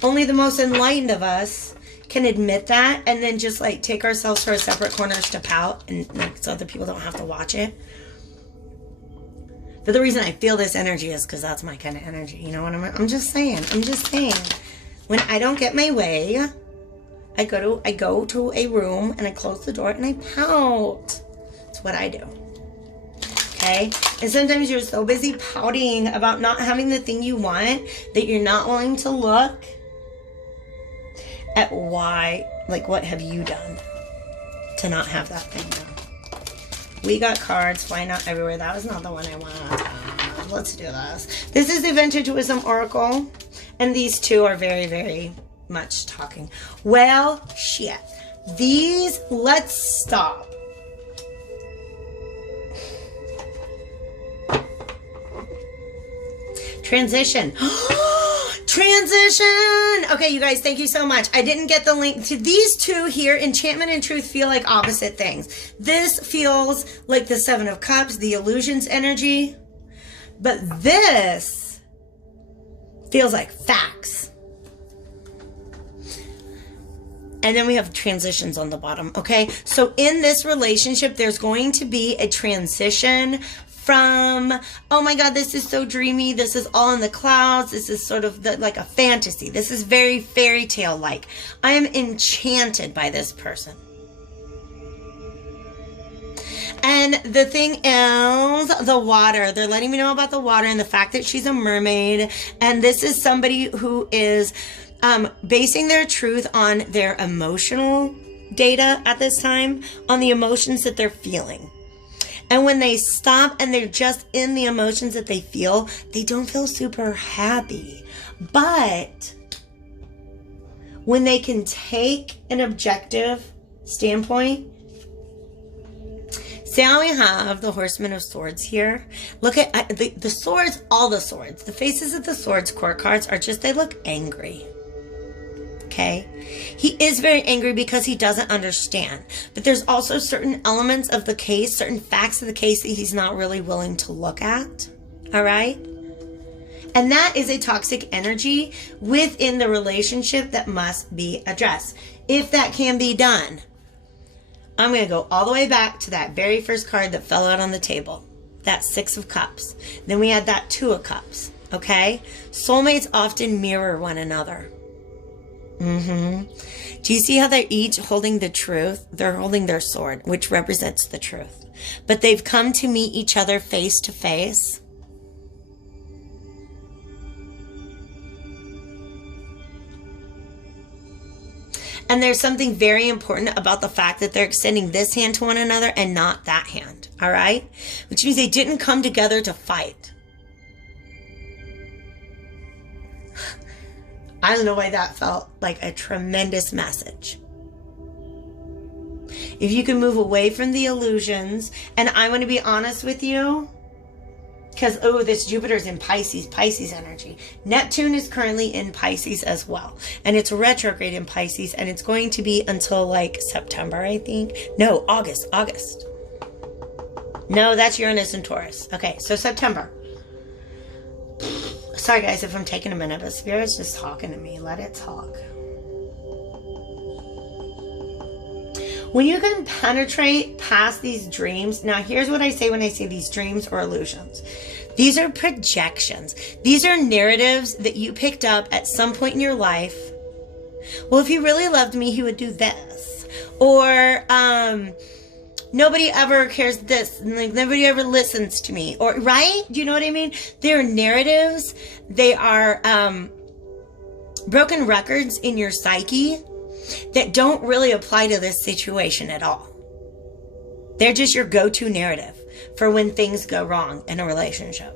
Only the most enlightened of us can admit that and then just like take ourselves to our separate corners to pout and like, so other people don't have to watch it. But the reason I feel this energy is because that's my kind of energy. You know what I'm just saying. I'm just saying. When I don't get my way, I go to a room and I close the door and I pout. That's what I do. Okay? And sometimes you're so busy pouting about not having the thing you want that you're not willing to look at why, like, what have you done to not have that thing done? We got cards. Why not everywhere? That was not the one I wanted. Let's do this. This is the Vintage Wisdom Oracle. And these two are very, very much talking. Well, shit. These, let's stop. Transition. Transition. Okay, you guys, thank you so much. I didn't get the link to these two here. Enchantment and truth feel like opposite things. This feels like the Seven of Cups, the illusions energy. But this feels like facts. And then we have transitions on the bottom, okay? So in this relationship, there's going to be a transition from, oh my God, this is so dreamy. This is all in the clouds. This is sort of like a fantasy. This is very fairy tale like. I am enchanted by this person. And the thing is, the water. They're letting me know about the water and the fact that she's a mermaid. And this is somebody who is basing their truth on their emotional data at this time, on the emotions that they're feeling. And when they stop and they're just in the emotions that they feel, they don't feel super happy. But when they can take an objective standpoint, see how we have the Horseman of Swords here? Look at the swords, all the swords. The faces of the swords court cards are just, they look angry. Okay? He is very angry because he doesn't understand. But there's also certain elements of the case, certain facts of the case that he's not really willing to look at. All right? And that is a toxic energy within the relationship that must be addressed. If that can be done, I'm going to go all the way back to that very first card that fell out on the table. That Six of Cups. Then we had that Two of Cups. Okay? Soulmates often mirror one another. Do you see how they're each holding the truth? They're holding their sword, which represents the truth. But they've come to meet each other face to face. And there's something very important about the fact that they're extending this hand to one another and not that hand. All right? Which means they didn't come together to fight. I don't know why that felt like a tremendous message. If you can move away from the illusions, and I want to be honest with you, because, oh, this Jupiter's in Pisces, Pisces energy. Neptune is currently in Pisces as well. And it's retrograde in Pisces, and it's going to be until like September, I think. No, August. No, that's Uranus and Taurus. Okay, so September. Sorry, guys, if I'm taking a minute, but Spirit's just talking to me. Let it talk. When you can penetrate past these dreams, now here's what I say when I say these dreams or illusions. These are projections. These are narratives that you picked up at some point in your life. Well, if he really loved me, he would do this. Or, nobody ever cares this, like nobody ever listens to me, or right? Do you know what I mean? They're narratives. They are broken records in your psyche that don't really apply to this situation at all. They're just your go-to narrative for when things go wrong in a relationship.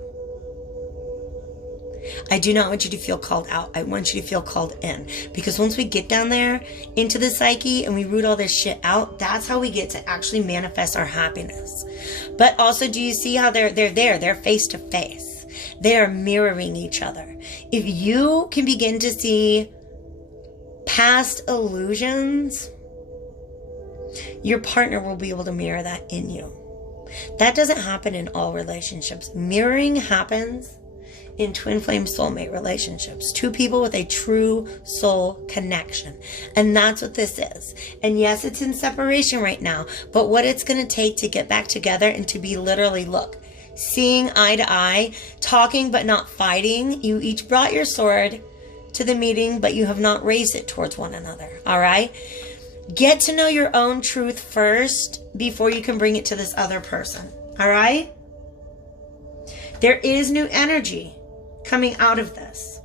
I do not want you to feel called out. I want you to feel called in. Because once we get down there into the psyche and we root all this shit out, that's how we get to actually manifest our happiness. But also, do you see how they're there? They're face to face. They are mirroring each other. If you can begin to see past illusions, your partner will be able to mirror that in you. That doesn't happen in all relationships. Mirroring happens in twin flame soulmate relationships. Two people with a true soul connection. And that's what this is. And yes, it's in separation right now, but what it's going to take to get back together and to be literally, look, seeing eye to eye, talking but not fighting. You each brought your sword to the meeting, but you have not raised it towards one another. All right? Get to know your own truth first before you can bring it to this other person. All right? There is new energy coming out of this,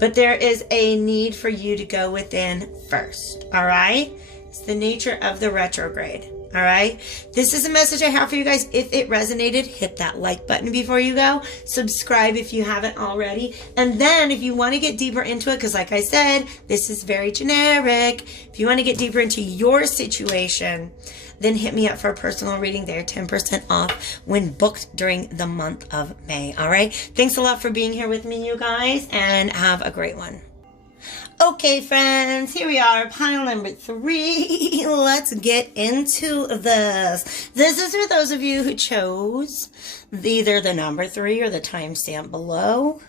but there is a need for you to go within first. All right? It's the nature of the retrograde. All right? This is a message I have for you guys. If it resonated, hit that like button before you go. Subscribe if you haven't already. And then if you want to get deeper into it, because like I said, this is very generic. If you want to get deeper into your situation, then hit me up for a personal reading. They're 10% off when booked during the month of May. All right? Thanks a lot for being here with me, you guys, and have a great one. Okay, friends, here we are, pile number 3. Let's get into this. This is for those of you who chose either the number 3 or the timestamp below.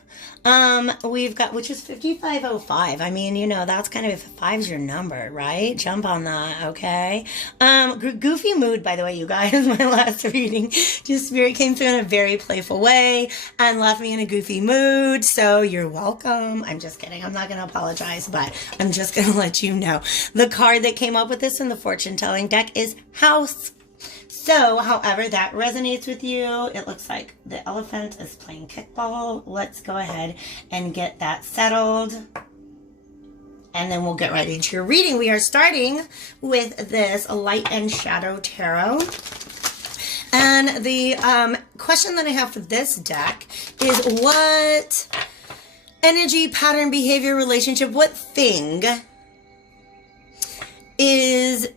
We've got, which is 5505. I mean, you know, that's kind of, if 5's your number, right? Jump on that, okay? Goofy mood, by the way, you guys. My last reading, just Spirit came through in a very playful way and left me in a goofy mood. So you're welcome. I'm just kidding. I'm not going to apologize, but I'm just going to let you know. The card that came up with this in the fortune telling deck is House. So, however that resonates with you, it looks like the elephant is playing kickball. Let's go ahead and get that settled. And then we'll get right into your reading. We are starting with this Light and Shadow Tarot. And the question that I have for this deck is, what energy, pattern, behavior, relationship, what thing is...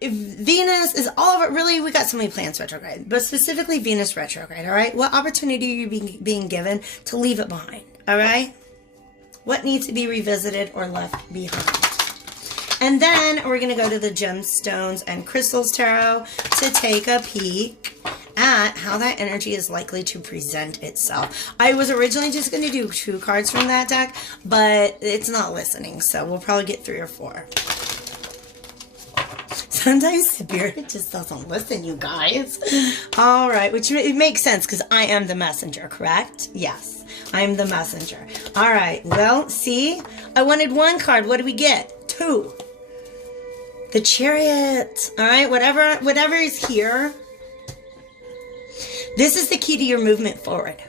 Venus is all of it. Really, we got so many planets retrograde, but specifically Venus retrograde, all right? What opportunity are you being given to leave it behind, all right? What needs to be revisited or left behind? And then we're going to go to the Gemstones and Crystals Tarot to take a peek at how that energy is likely to present itself. I was originally just going to do 2 cards from that deck, but it's not listening, so we'll probably get 3 or 4. Sometimes Spirit just doesn't listen, you guys. All right, which it makes sense because I am the messenger, correct? Yes, I'm the messenger. All right, well, see? I wanted 1 card. What do we get? 2. The Chariot. All right, whatever is here. This is the key to your movement forward.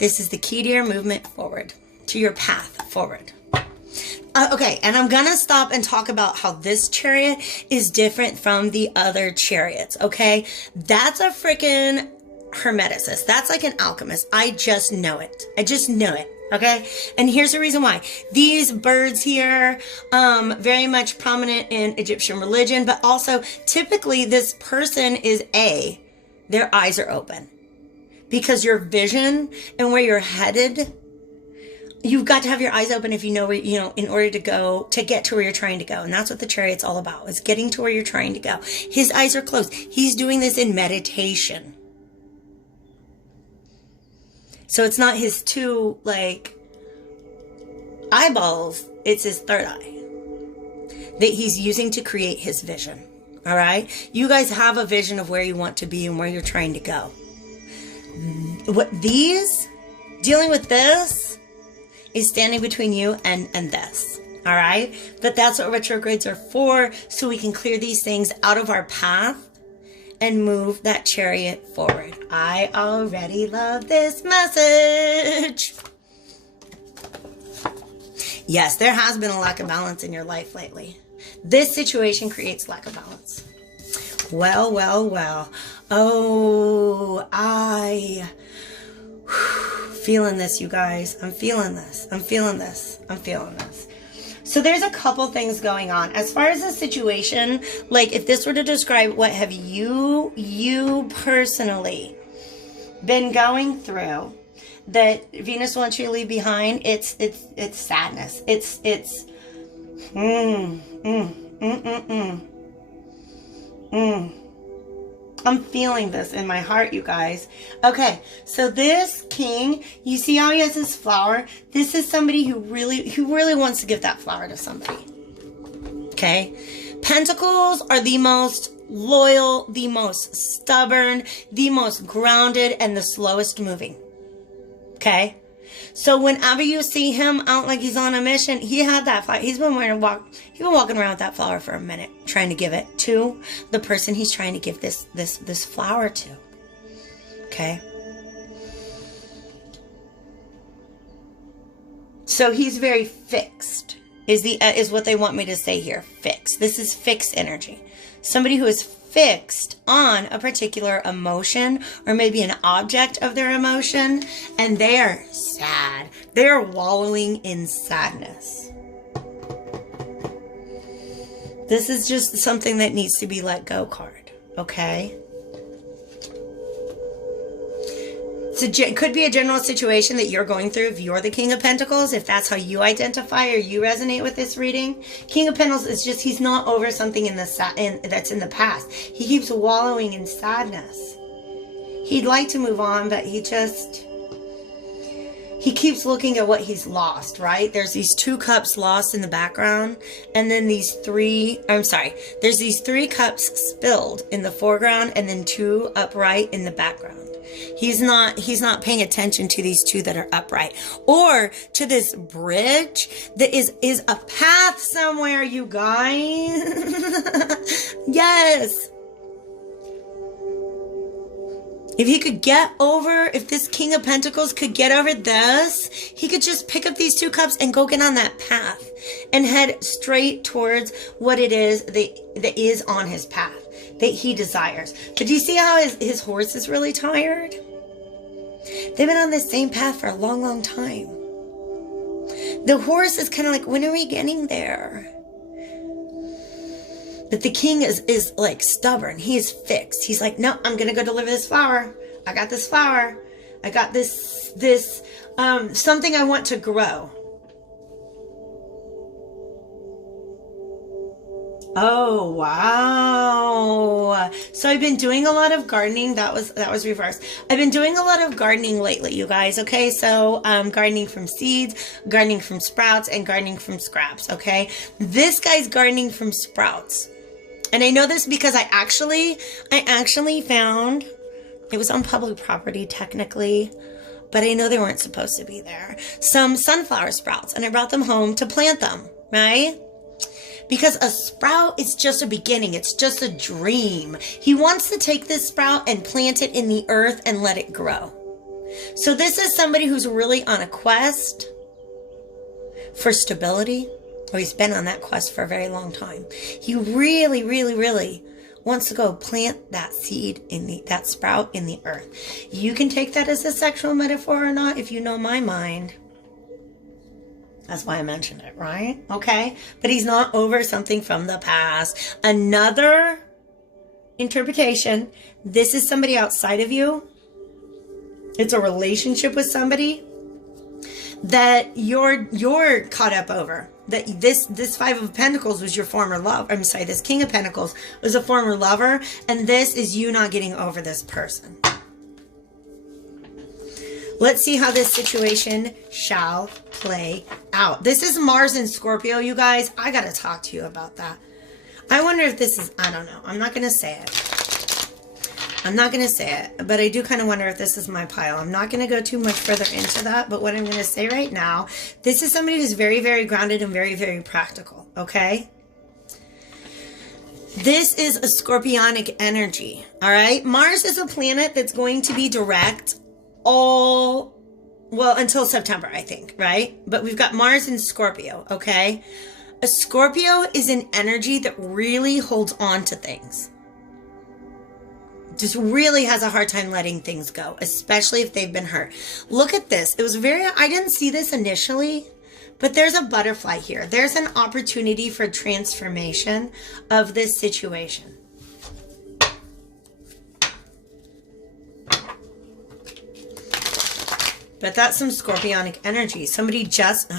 This is the key to your movement forward, to your path forward. Okay, and I'm gonna stop and talk about how this chariot is different from the other chariots, okay? That's a freaking hermeticist. That's like an alchemist. I just know it. I just know it, okay? And here's the reason why. These birds here, very much prominent in Egyptian religion, but also typically this person is their eyes are open. Because your vision and where you're headed, you've got to have your eyes open if you know where, you know, in order to get to where you're trying to go. And that's what the Chariot's all about, is getting to where you're trying to go. His eyes are closed. He's doing this in meditation. So it's not his 2, like, eyeballs. It's his 3rd eye that he's using to create his vision. All right? You guys have a vision of where you want to be and where you're trying to go. Dealing with this, is standing between you and this, all right? But that's what retrogrades are for, so we can clear these things out of our path and move that chariot forward. I already love this message. Yes, there has been a lack of balance in your life lately. This situation creates lack of balance. Well, well, well. Oh, I feeling this, you guys. I'm feeling this. I'm feeling this. I'm feeling this. So there's a couple things going on. As far as the situation, like if this were to describe what have you personally been going through that Venus wants you to leave behind, it's sadness. I'm feeling this in my heart, you guys. Okay, so this king, you see how he has this flower? This is somebody who really wants to give that flower to somebody. Okay? Pentacles are the most loyal, the most stubborn, the most grounded, and the slowest moving. Okay? So whenever you see him out like he's on a mission, he had that flower. He's been walking around with that flower for a minute, trying to give it to the person he's trying to give this flower to. Okay? So he's very fixed, is what they want me to say here. Fixed. This is fixed energy. Somebody who is fixed on a particular emotion or maybe an object of their emotion, and they are sad. They're wallowing in sadness. This is just something that needs to be let go card, okay? It could be a general situation that you're going through if you're the King of Pentacles, if that's how you identify or you resonate with this reading. King of Pentacles is just, he's not over something that's in the past. He keeps wallowing in sadness. He'd like to move on, but he keeps looking at what he's lost, right? There's these 2 cups lost in the background, and then there's these 3 cups spilled in the foreground, and then 2 upright in the background. He's not paying attention to these 2 that are upright, or to this bridge that is a path somewhere, you guys. Yes. If this King of Pentacles could get over this, he could just pick up these 2 cups and go get on that path and head straight towards what it is that is on his path that he desires. But do you see how his horse is really tired? They've been on this same path for a long, long time. The horse is kind of like, when are we getting there? But the king is like stubborn. He is fixed. He's like, no, I'm going to go deliver this flower. I got this flower. I got this something I want to grow. Oh, wow. So I've been doing a lot of gardening. That was reversed. I've been doing a lot of gardening lately, you guys. Okay. So, gardening from seeds, gardening from sprouts, and gardening from scraps. Okay. This guy's gardening from sprouts. And I know this because I actually found it was on public property technically, but I know they weren't supposed to be there. Some sunflower sprouts, and I brought them home to plant them, right? Because a sprout is just a beginning. It's just a dream. He wants to take this sprout and plant it in the earth and let it grow. So this is somebody who's really on a quest for stability. Or he's been on that quest for a very long time. He really, really, really wants to go plant that seed that sprout in the earth. You can take that as a sexual metaphor or not if you know my mind. That's why I mentioned it, right? Okay. But he's not over something from the past. Another interpretation. This is somebody outside of you. It's a relationship with somebody that you're caught up over. That this 5 of Pentacles was your former love. I'm sorry, this King of Pentacles was a former lover, and this is you not getting over this person. Let's see how this situation shall play out. This is Mars in Scorpio, you guys. I gotta talk to you about that. I wonder if this is, I don't know. I'm not gonna say it. I'm not going to say it, but I do kind of wonder if this is my pile. I'm not going to go too much further into that, but what I'm going to say right now, this is somebody who's very, very grounded and very, very practical, okay? This is a scorpionic energy, all right? Mars is a planet that's going to be direct until September, I think, right? But we've got Mars in Scorpio, okay? A Scorpio is an energy that really holds on to things. just really has a hard time letting things go, especially if they've been hurt. Look at this. It was I didn't see this initially, but there's a butterfly here. There's an opportunity for transformation of this situation. But that's some scorpionic energy. Somebody just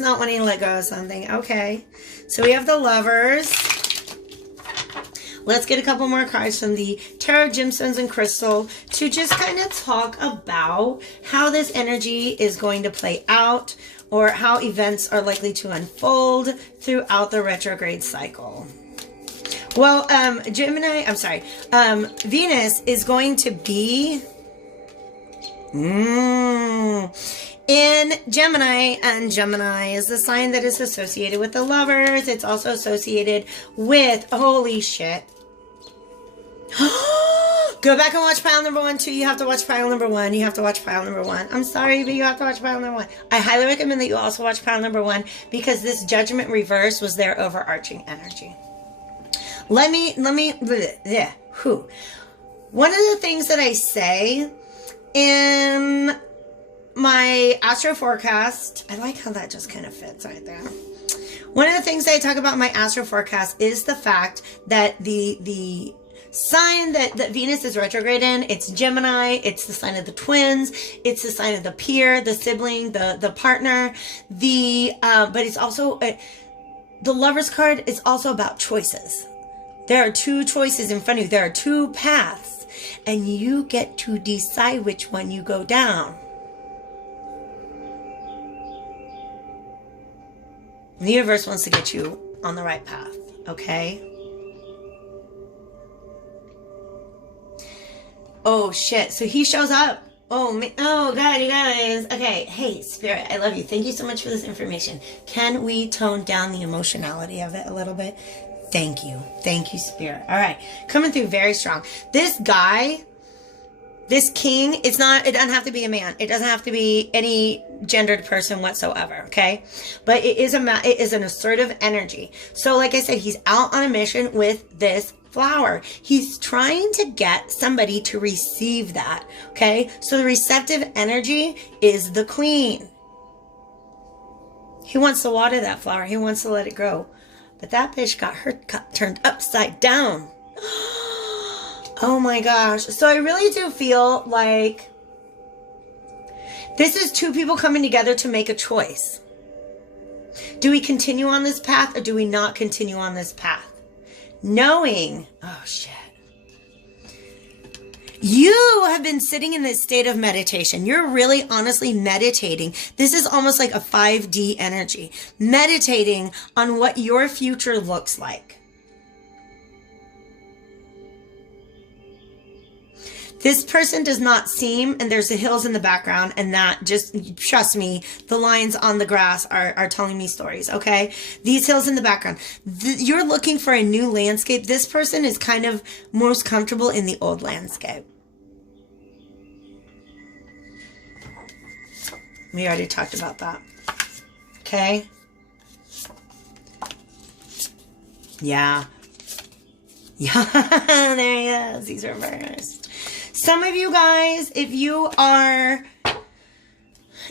not wanting to let go of something. Okay. So we have the Lovers. Let's get a couple more cards from the Tarot Gemstones and Crystal to just kind of talk about how this energy is going to play out, or how events are likely to unfold throughout the retrograde cycle. Well, Venus is going to be in Gemini, and Gemini is the sign that is associated with the Lovers. It's also associated with, holy shit. Go back and watch pile number 1 too. You have to watch pile number 1. You have to watch pile number 1. I'm sorry, but you have to watch pile number 1. I highly recommend that you also watch pile number 1, because this Judgment reverse was their overarching energy. One of the things that I say in my astro forecast, I like how that just kind of fits right there. One of the things that I talk about in my astro forecast is the fact that the sign that Venus is retrograde in, it's Gemini, it's the sign of the twins, it's the sign of the peer, the sibling, the partner, but it's also, the Lovers card is also about choices. There are 2 choices in front of you. There are 2 paths, and you get to decide which one you go down. The universe wants to get you on the right path, okay? Oh, shit. So he shows up. Oh, God, you guys. Okay. Hey, Spirit, I love you. Thank you so much for this information. Can we tone down the emotionality of it a little bit? Thank you. Thank you, Spirit. All right. Coming through very strong. This guy, this king, it doesn't have to be a man. It doesn't have to be any gendered person whatsoever, okay? But it is an assertive energy. So like I said, he's out on a mission with this flower. He's trying to get somebody to receive that, okay? So the receptive energy is the Queen. He wants to water that flower. He wants to let it grow. But that bitch got her cup turned upside down. Oh my gosh. So I really do feel like this is 2 people coming together to make a choice. Do we continue on this path, or do we not continue on this path? Knowing, oh shit. You have been sitting in this state of meditation. You're really honestly meditating. This is almost like a 5D energy. Meditating on what your future looks like. This person does not seem, and there's the hills in the background, and that just, trust me, the lines on the grass are telling me stories, okay? These hills in the background. You're looking for a new landscape. This person is kind of most comfortable in the old landscape. We already talked about that. Okay? Yeah. Yeah, there he is. He's reversed. Some of you guys, if you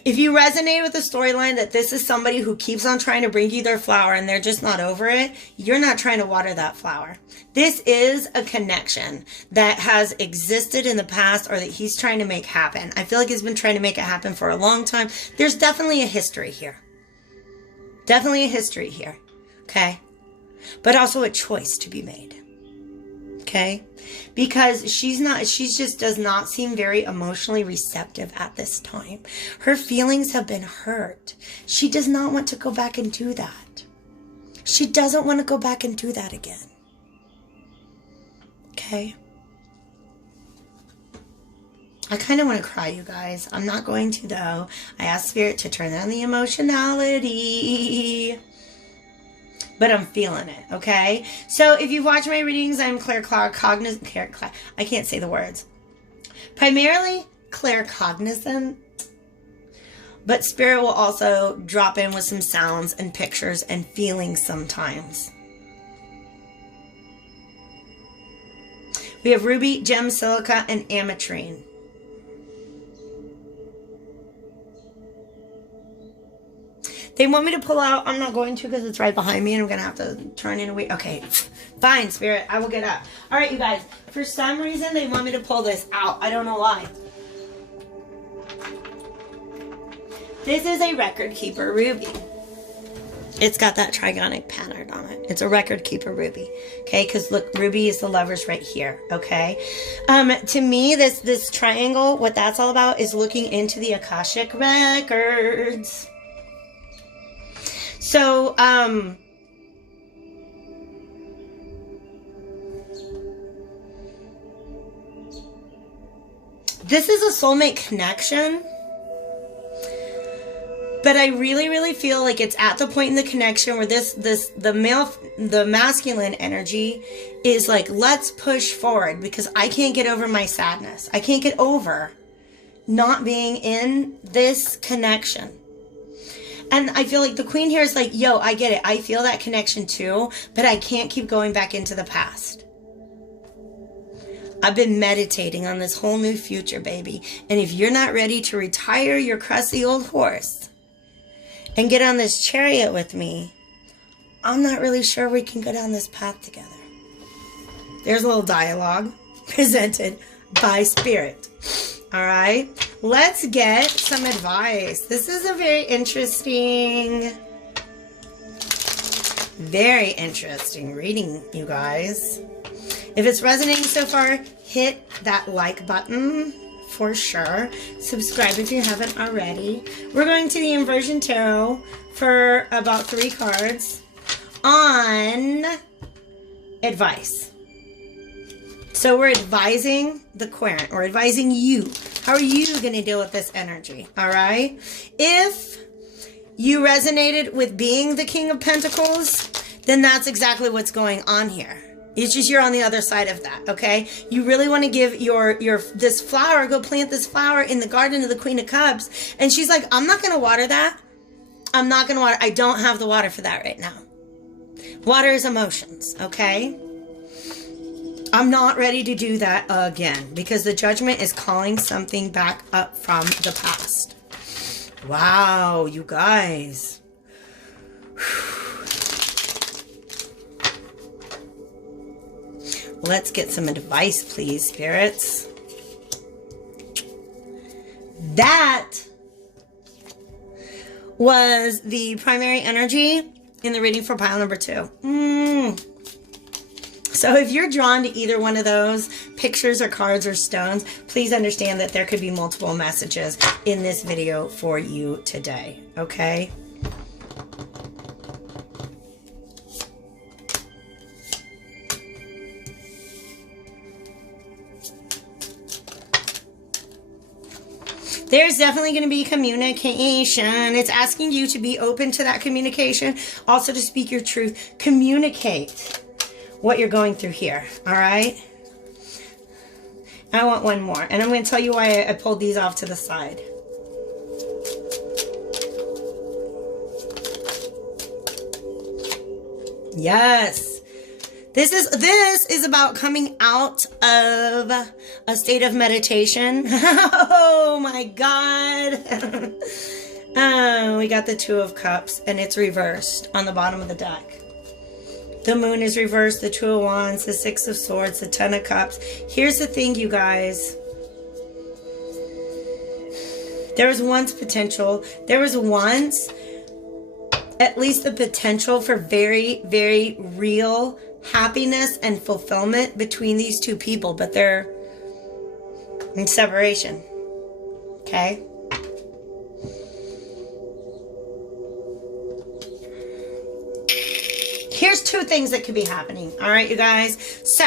resonate with the storyline that this is somebody who keeps on trying to bring you their flower and they're just not over it, you're not trying to water that flower. This is a connection that has existed in the past, or that he's trying to make happen. I feel like he's been trying to make it happen for a long time. There's definitely a history here. Definitely a history here. Okay? But also a choice to be made. Okay? Because she just does not seem very emotionally receptive at this time. Her feelings have been hurt. She does not want to go back and do that. She doesn't want to go back and do that again. Okay? I kind of want to cry, you guys. I'm not going to, though. I asked Spirit to turn down the emotionality. But I'm feeling it, okay? So if you've watched my readings, I'm claircognizant. I can't say the words. Primarily claircognizant. But Spirit will also drop in with some sounds and pictures and feelings sometimes. We have ruby, gem, silica, and ametrine. They want me to pull out. I'm not going to because it's right behind me and I'm going to have to turn it away. Okay, fine, Spirit. I will get up. All right, you guys. For some reason, they want me to pull this out. I don't know why. This is a record keeper ruby. It's got that trigonic pattern on it. It's a record keeper ruby. Okay, because look, ruby is the lovers right here. Okay. To me, this triangle, what that's all about is looking into the Akashic records. So, this is a soulmate connection, but I really, really feel like it's at the point in the connection where the masculine energy is like, let's push forward because I can't get over my sadness. I can't get over not being in this connection. And I feel like the queen here is like, yo, I get it. I feel that connection too, but I can't keep going back into the past. I've been meditating on this whole new future, baby. And if you're not ready to retire your crusty old horse and get on this chariot with me, I'm not really sure we can go down this path together. There's a little dialogue presented by Spirit. All right, let's get some advice. This is a very interesting reading, you guys. If it's resonating so far, hit that like button for sure. Subscribe if you haven't already. We're going to the Inversion Tarot for about 3 cards on advice. So we're advising the querent. We're advising you. How are you going to deal with this energy? All right. If you resonated with being the King of Pentacles, then that's exactly what's going on here. It's just you're on the other side of that, okay? You really want to give this flower, go plant this flower in the garden of the Queen of Cups. And she's like, I'm not going to water that. I'm not going to water. I don't have the water for that right now. Water is emotions, okay? I'm not ready to do that again because the Judgment is calling something back up from the past. Wow, you guys. Let's get some advice, please, spirits. That was the primary energy in the reading for pile number 2. So if you're drawn to either one of those pictures or cards or stones, please understand that there could be multiple messages in this video for you today, okay? There's definitely going to be communication. It's asking you to be open to that communication. Also to speak your truth. Communicate what you're going through here. All right? I want one more. And I'm going to tell you why I pulled these off to the side. Yes. This is about coming out of a state of meditation. Oh my God. We got the 2 of Cups and it's reversed on the bottom of the deck. The Moon is reversed, the 2 of Wands, the 6 of Swords, the 10 of Cups. Here's the thing, you guys. There was once potential. There was once at least the potential for very, very real happiness and fulfillment between these 2 people, but they're in separation. Okay? Here's 2 things that could be happening. All right, you guys. So,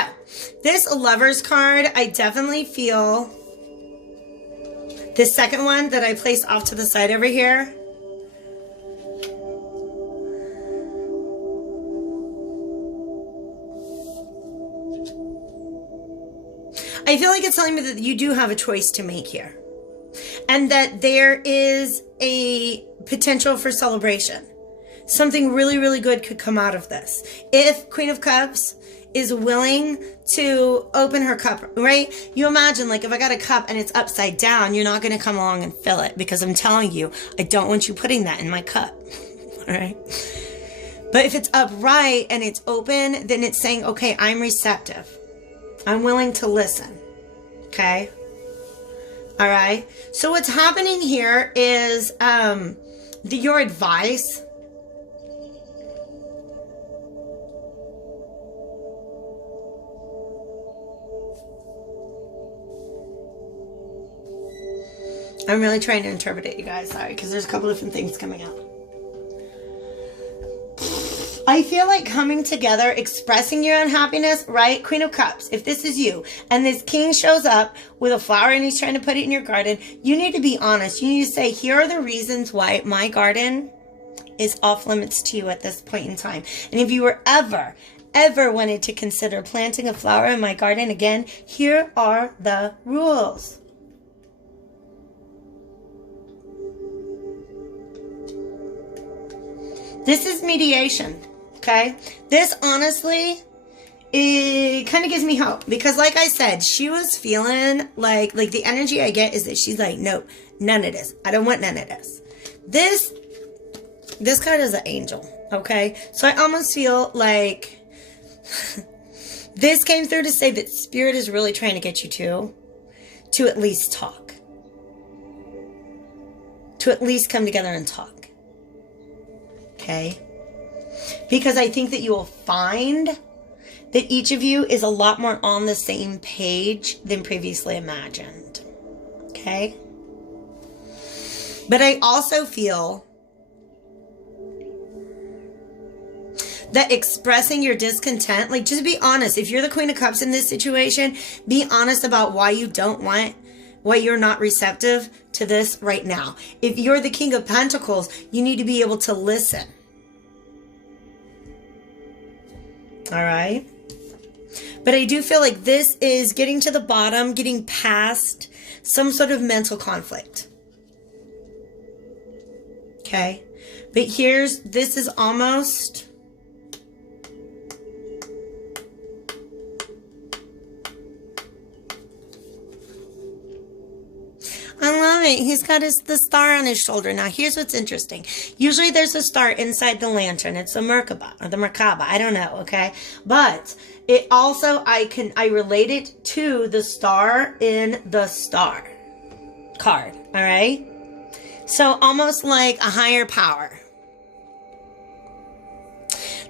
this Lovers card, I definitely feel this second one that I placed off to the side over here. I feel like it's telling me that you do have a choice to make here. And that there is a potential for celebration. Something really, really good could come out of this. If Queen of Cups is willing to open her cup, right? You imagine, like, if I got a cup and it's upside down, you're not going to come along and fill it, because I'm telling you, I don't want you putting that in my cup. All right? But if it's upright and it's open, then it's saying, okay, I'm receptive. I'm willing to listen. Okay? All right? So what's happening here is your advice. I'm really trying to interpret it, you guys. Sorry, because there's a couple different things coming out. I feel like coming together, expressing your unhappiness, right? Queen of Cups, if this is you, and this king shows up with a flower and he's trying to put it in your garden, you need to be honest. You need to say, here are the reasons why my garden is off limits to you at this point in time. And if you were ever wanted to consider planting a flower in my garden again, here are the rules. This is mediation, okay? This, honestly, it kind of gives me hope. Because, like I said, she was feeling like the energy I get is that she's like, nope, none of this. I don't want none of this. This card is an angel, okay? So I almost feel like this came through to say that Spirit is really trying to get you to at least talk. To at least come together and talk. Okay? Because I think that you will find that each of you is a lot more on the same page than previously imagined. Okay? But I also feel that expressing your discontent, like, just be honest. If you're the Queen of Cups in this situation, be honest about why you don't want, why you're not receptive to this right now. If you're the King of Pentacles, you need to be able to listen. All right? But I do feel like this is getting to the bottom, getting past some sort of mental conflict. Okay? But this is almost... I love it. He's got the star on his shoulder. Now, here's what's interesting. Usually there's a star inside the lantern. It's a Merkaba or the Merkaba. I don't know, okay? But it also, I relate it to the star in the star card, all right? So almost like a higher power.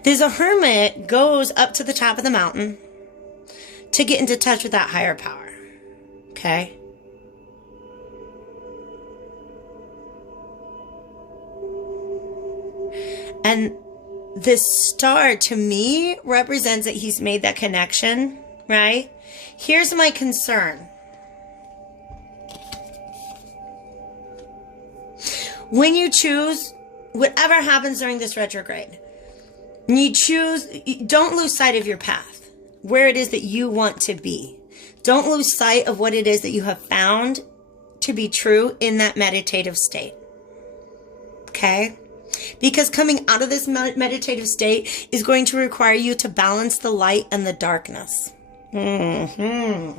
There's a hermit goes up to the top of the mountain to get into touch with that higher power, okay? And this star, to me, represents that he's made that connection, right? Here's my concern. When you choose, whatever happens during this retrograde, you choose, don't lose sight of your path, where it is that you want to be. Don't lose sight of what it is that you have found to be true in that meditative state. Okay? Because coming out of this meditative state is going to require you to balance the light and the darkness. To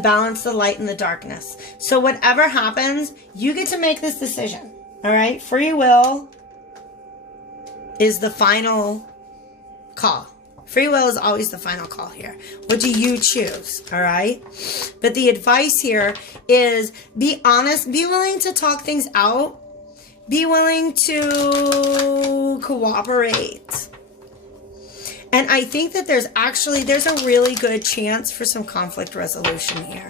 balance the light and the darkness. So whatever happens, you get to make this decision. All right? Free will is the final call. Free will is always the final call here. What do you choose? All right? But the advice here is be honest. Be willing to talk things out. Be willing to cooperate. And I think that there's a really good chance for some conflict resolution here.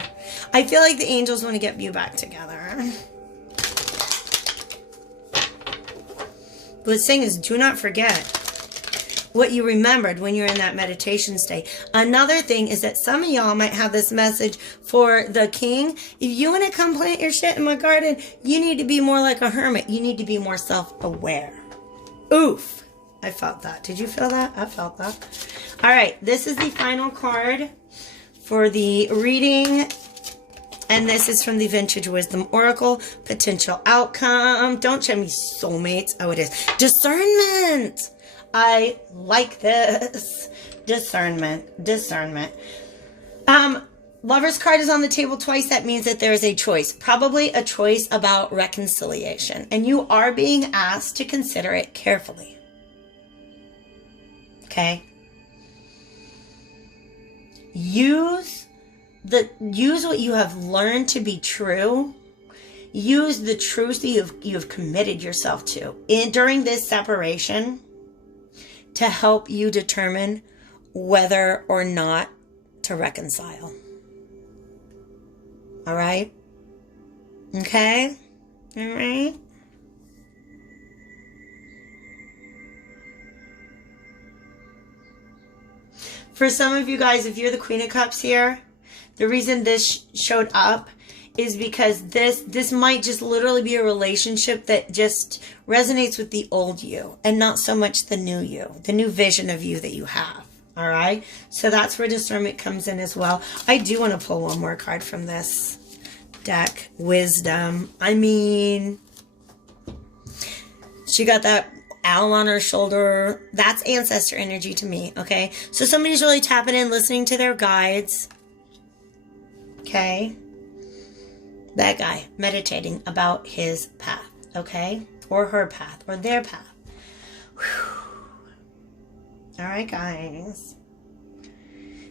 I feel like the angels want to get you back together. What's saying is, do not forget what you remembered when you're in that meditation state. Another thing is that some of y'all might have this message for the king. If you want to come plant your shit in my garden, you need to be more like a hermit. You need to be more self-aware. Oof. I felt that. Did you feel that? I felt that. All right. This is the final card for the reading. And this is from the Vintage Wisdom Oracle. Potential outcome. Don't show me soulmates. Oh, it is. Discernment. I like this. Discernment. Lover's card is on the table twice. That means that there is a choice, probably a choice about reconciliation, and you are being asked to consider it carefully. Okay? Use what you have learned to be true. Use the truth that you have committed yourself to during this separation to help you determine whether or not to reconcile. All right? Okay? All right? For some of you guys, if you're the Queen of Cups here, the reason this showed up is because this might just literally be a relationship that just resonates with the old you and not so much the new you, the new vision of you that you have. All right? So that's where discernment comes in as well. I do want to pull one more card from this deck. Wisdom. I mean, she got that owl on her shoulder. That's ancestor energy to me, okay? So somebody's really tapping in, listening to their guides. Okay? That guy meditating about his path, okay? Or her path, or their path. Whew. All right, guys.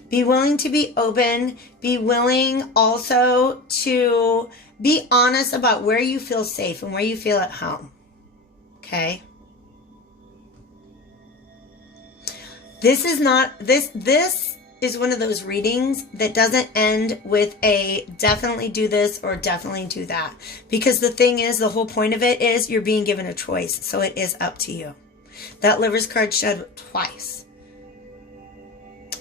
Be willing to be open. Be willing also to be honest about where you feel safe and where you feel at home. Okay? This is one of those readings that doesn't end with a definitely do this or definitely do that. Because the thing is, the whole point of it is you're being given a choice. So it is up to you. That Lover's card showed twice.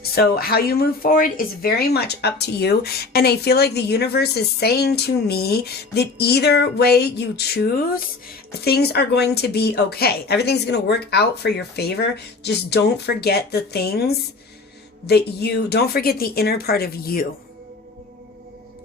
So how you move forward is very much up to you. And I feel like the universe is saying to me that either way you choose, things are going to be okay. Everything's going to work out for your favor. Just don't forget the things that don't forget the inner part of you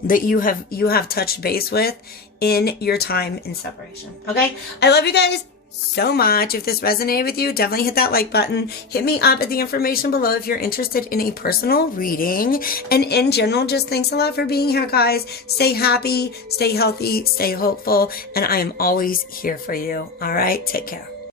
that you have touched base with in your time in separation. Okay? I love you guys so much. If this resonated with you, definitely hit that like button. Hit me up at the information below if you're interested in a personal reading. And in general, just thanks a lot for being here, guys. Stay happy, stay healthy, stay hopeful, and I am always here for you. All right? Take care.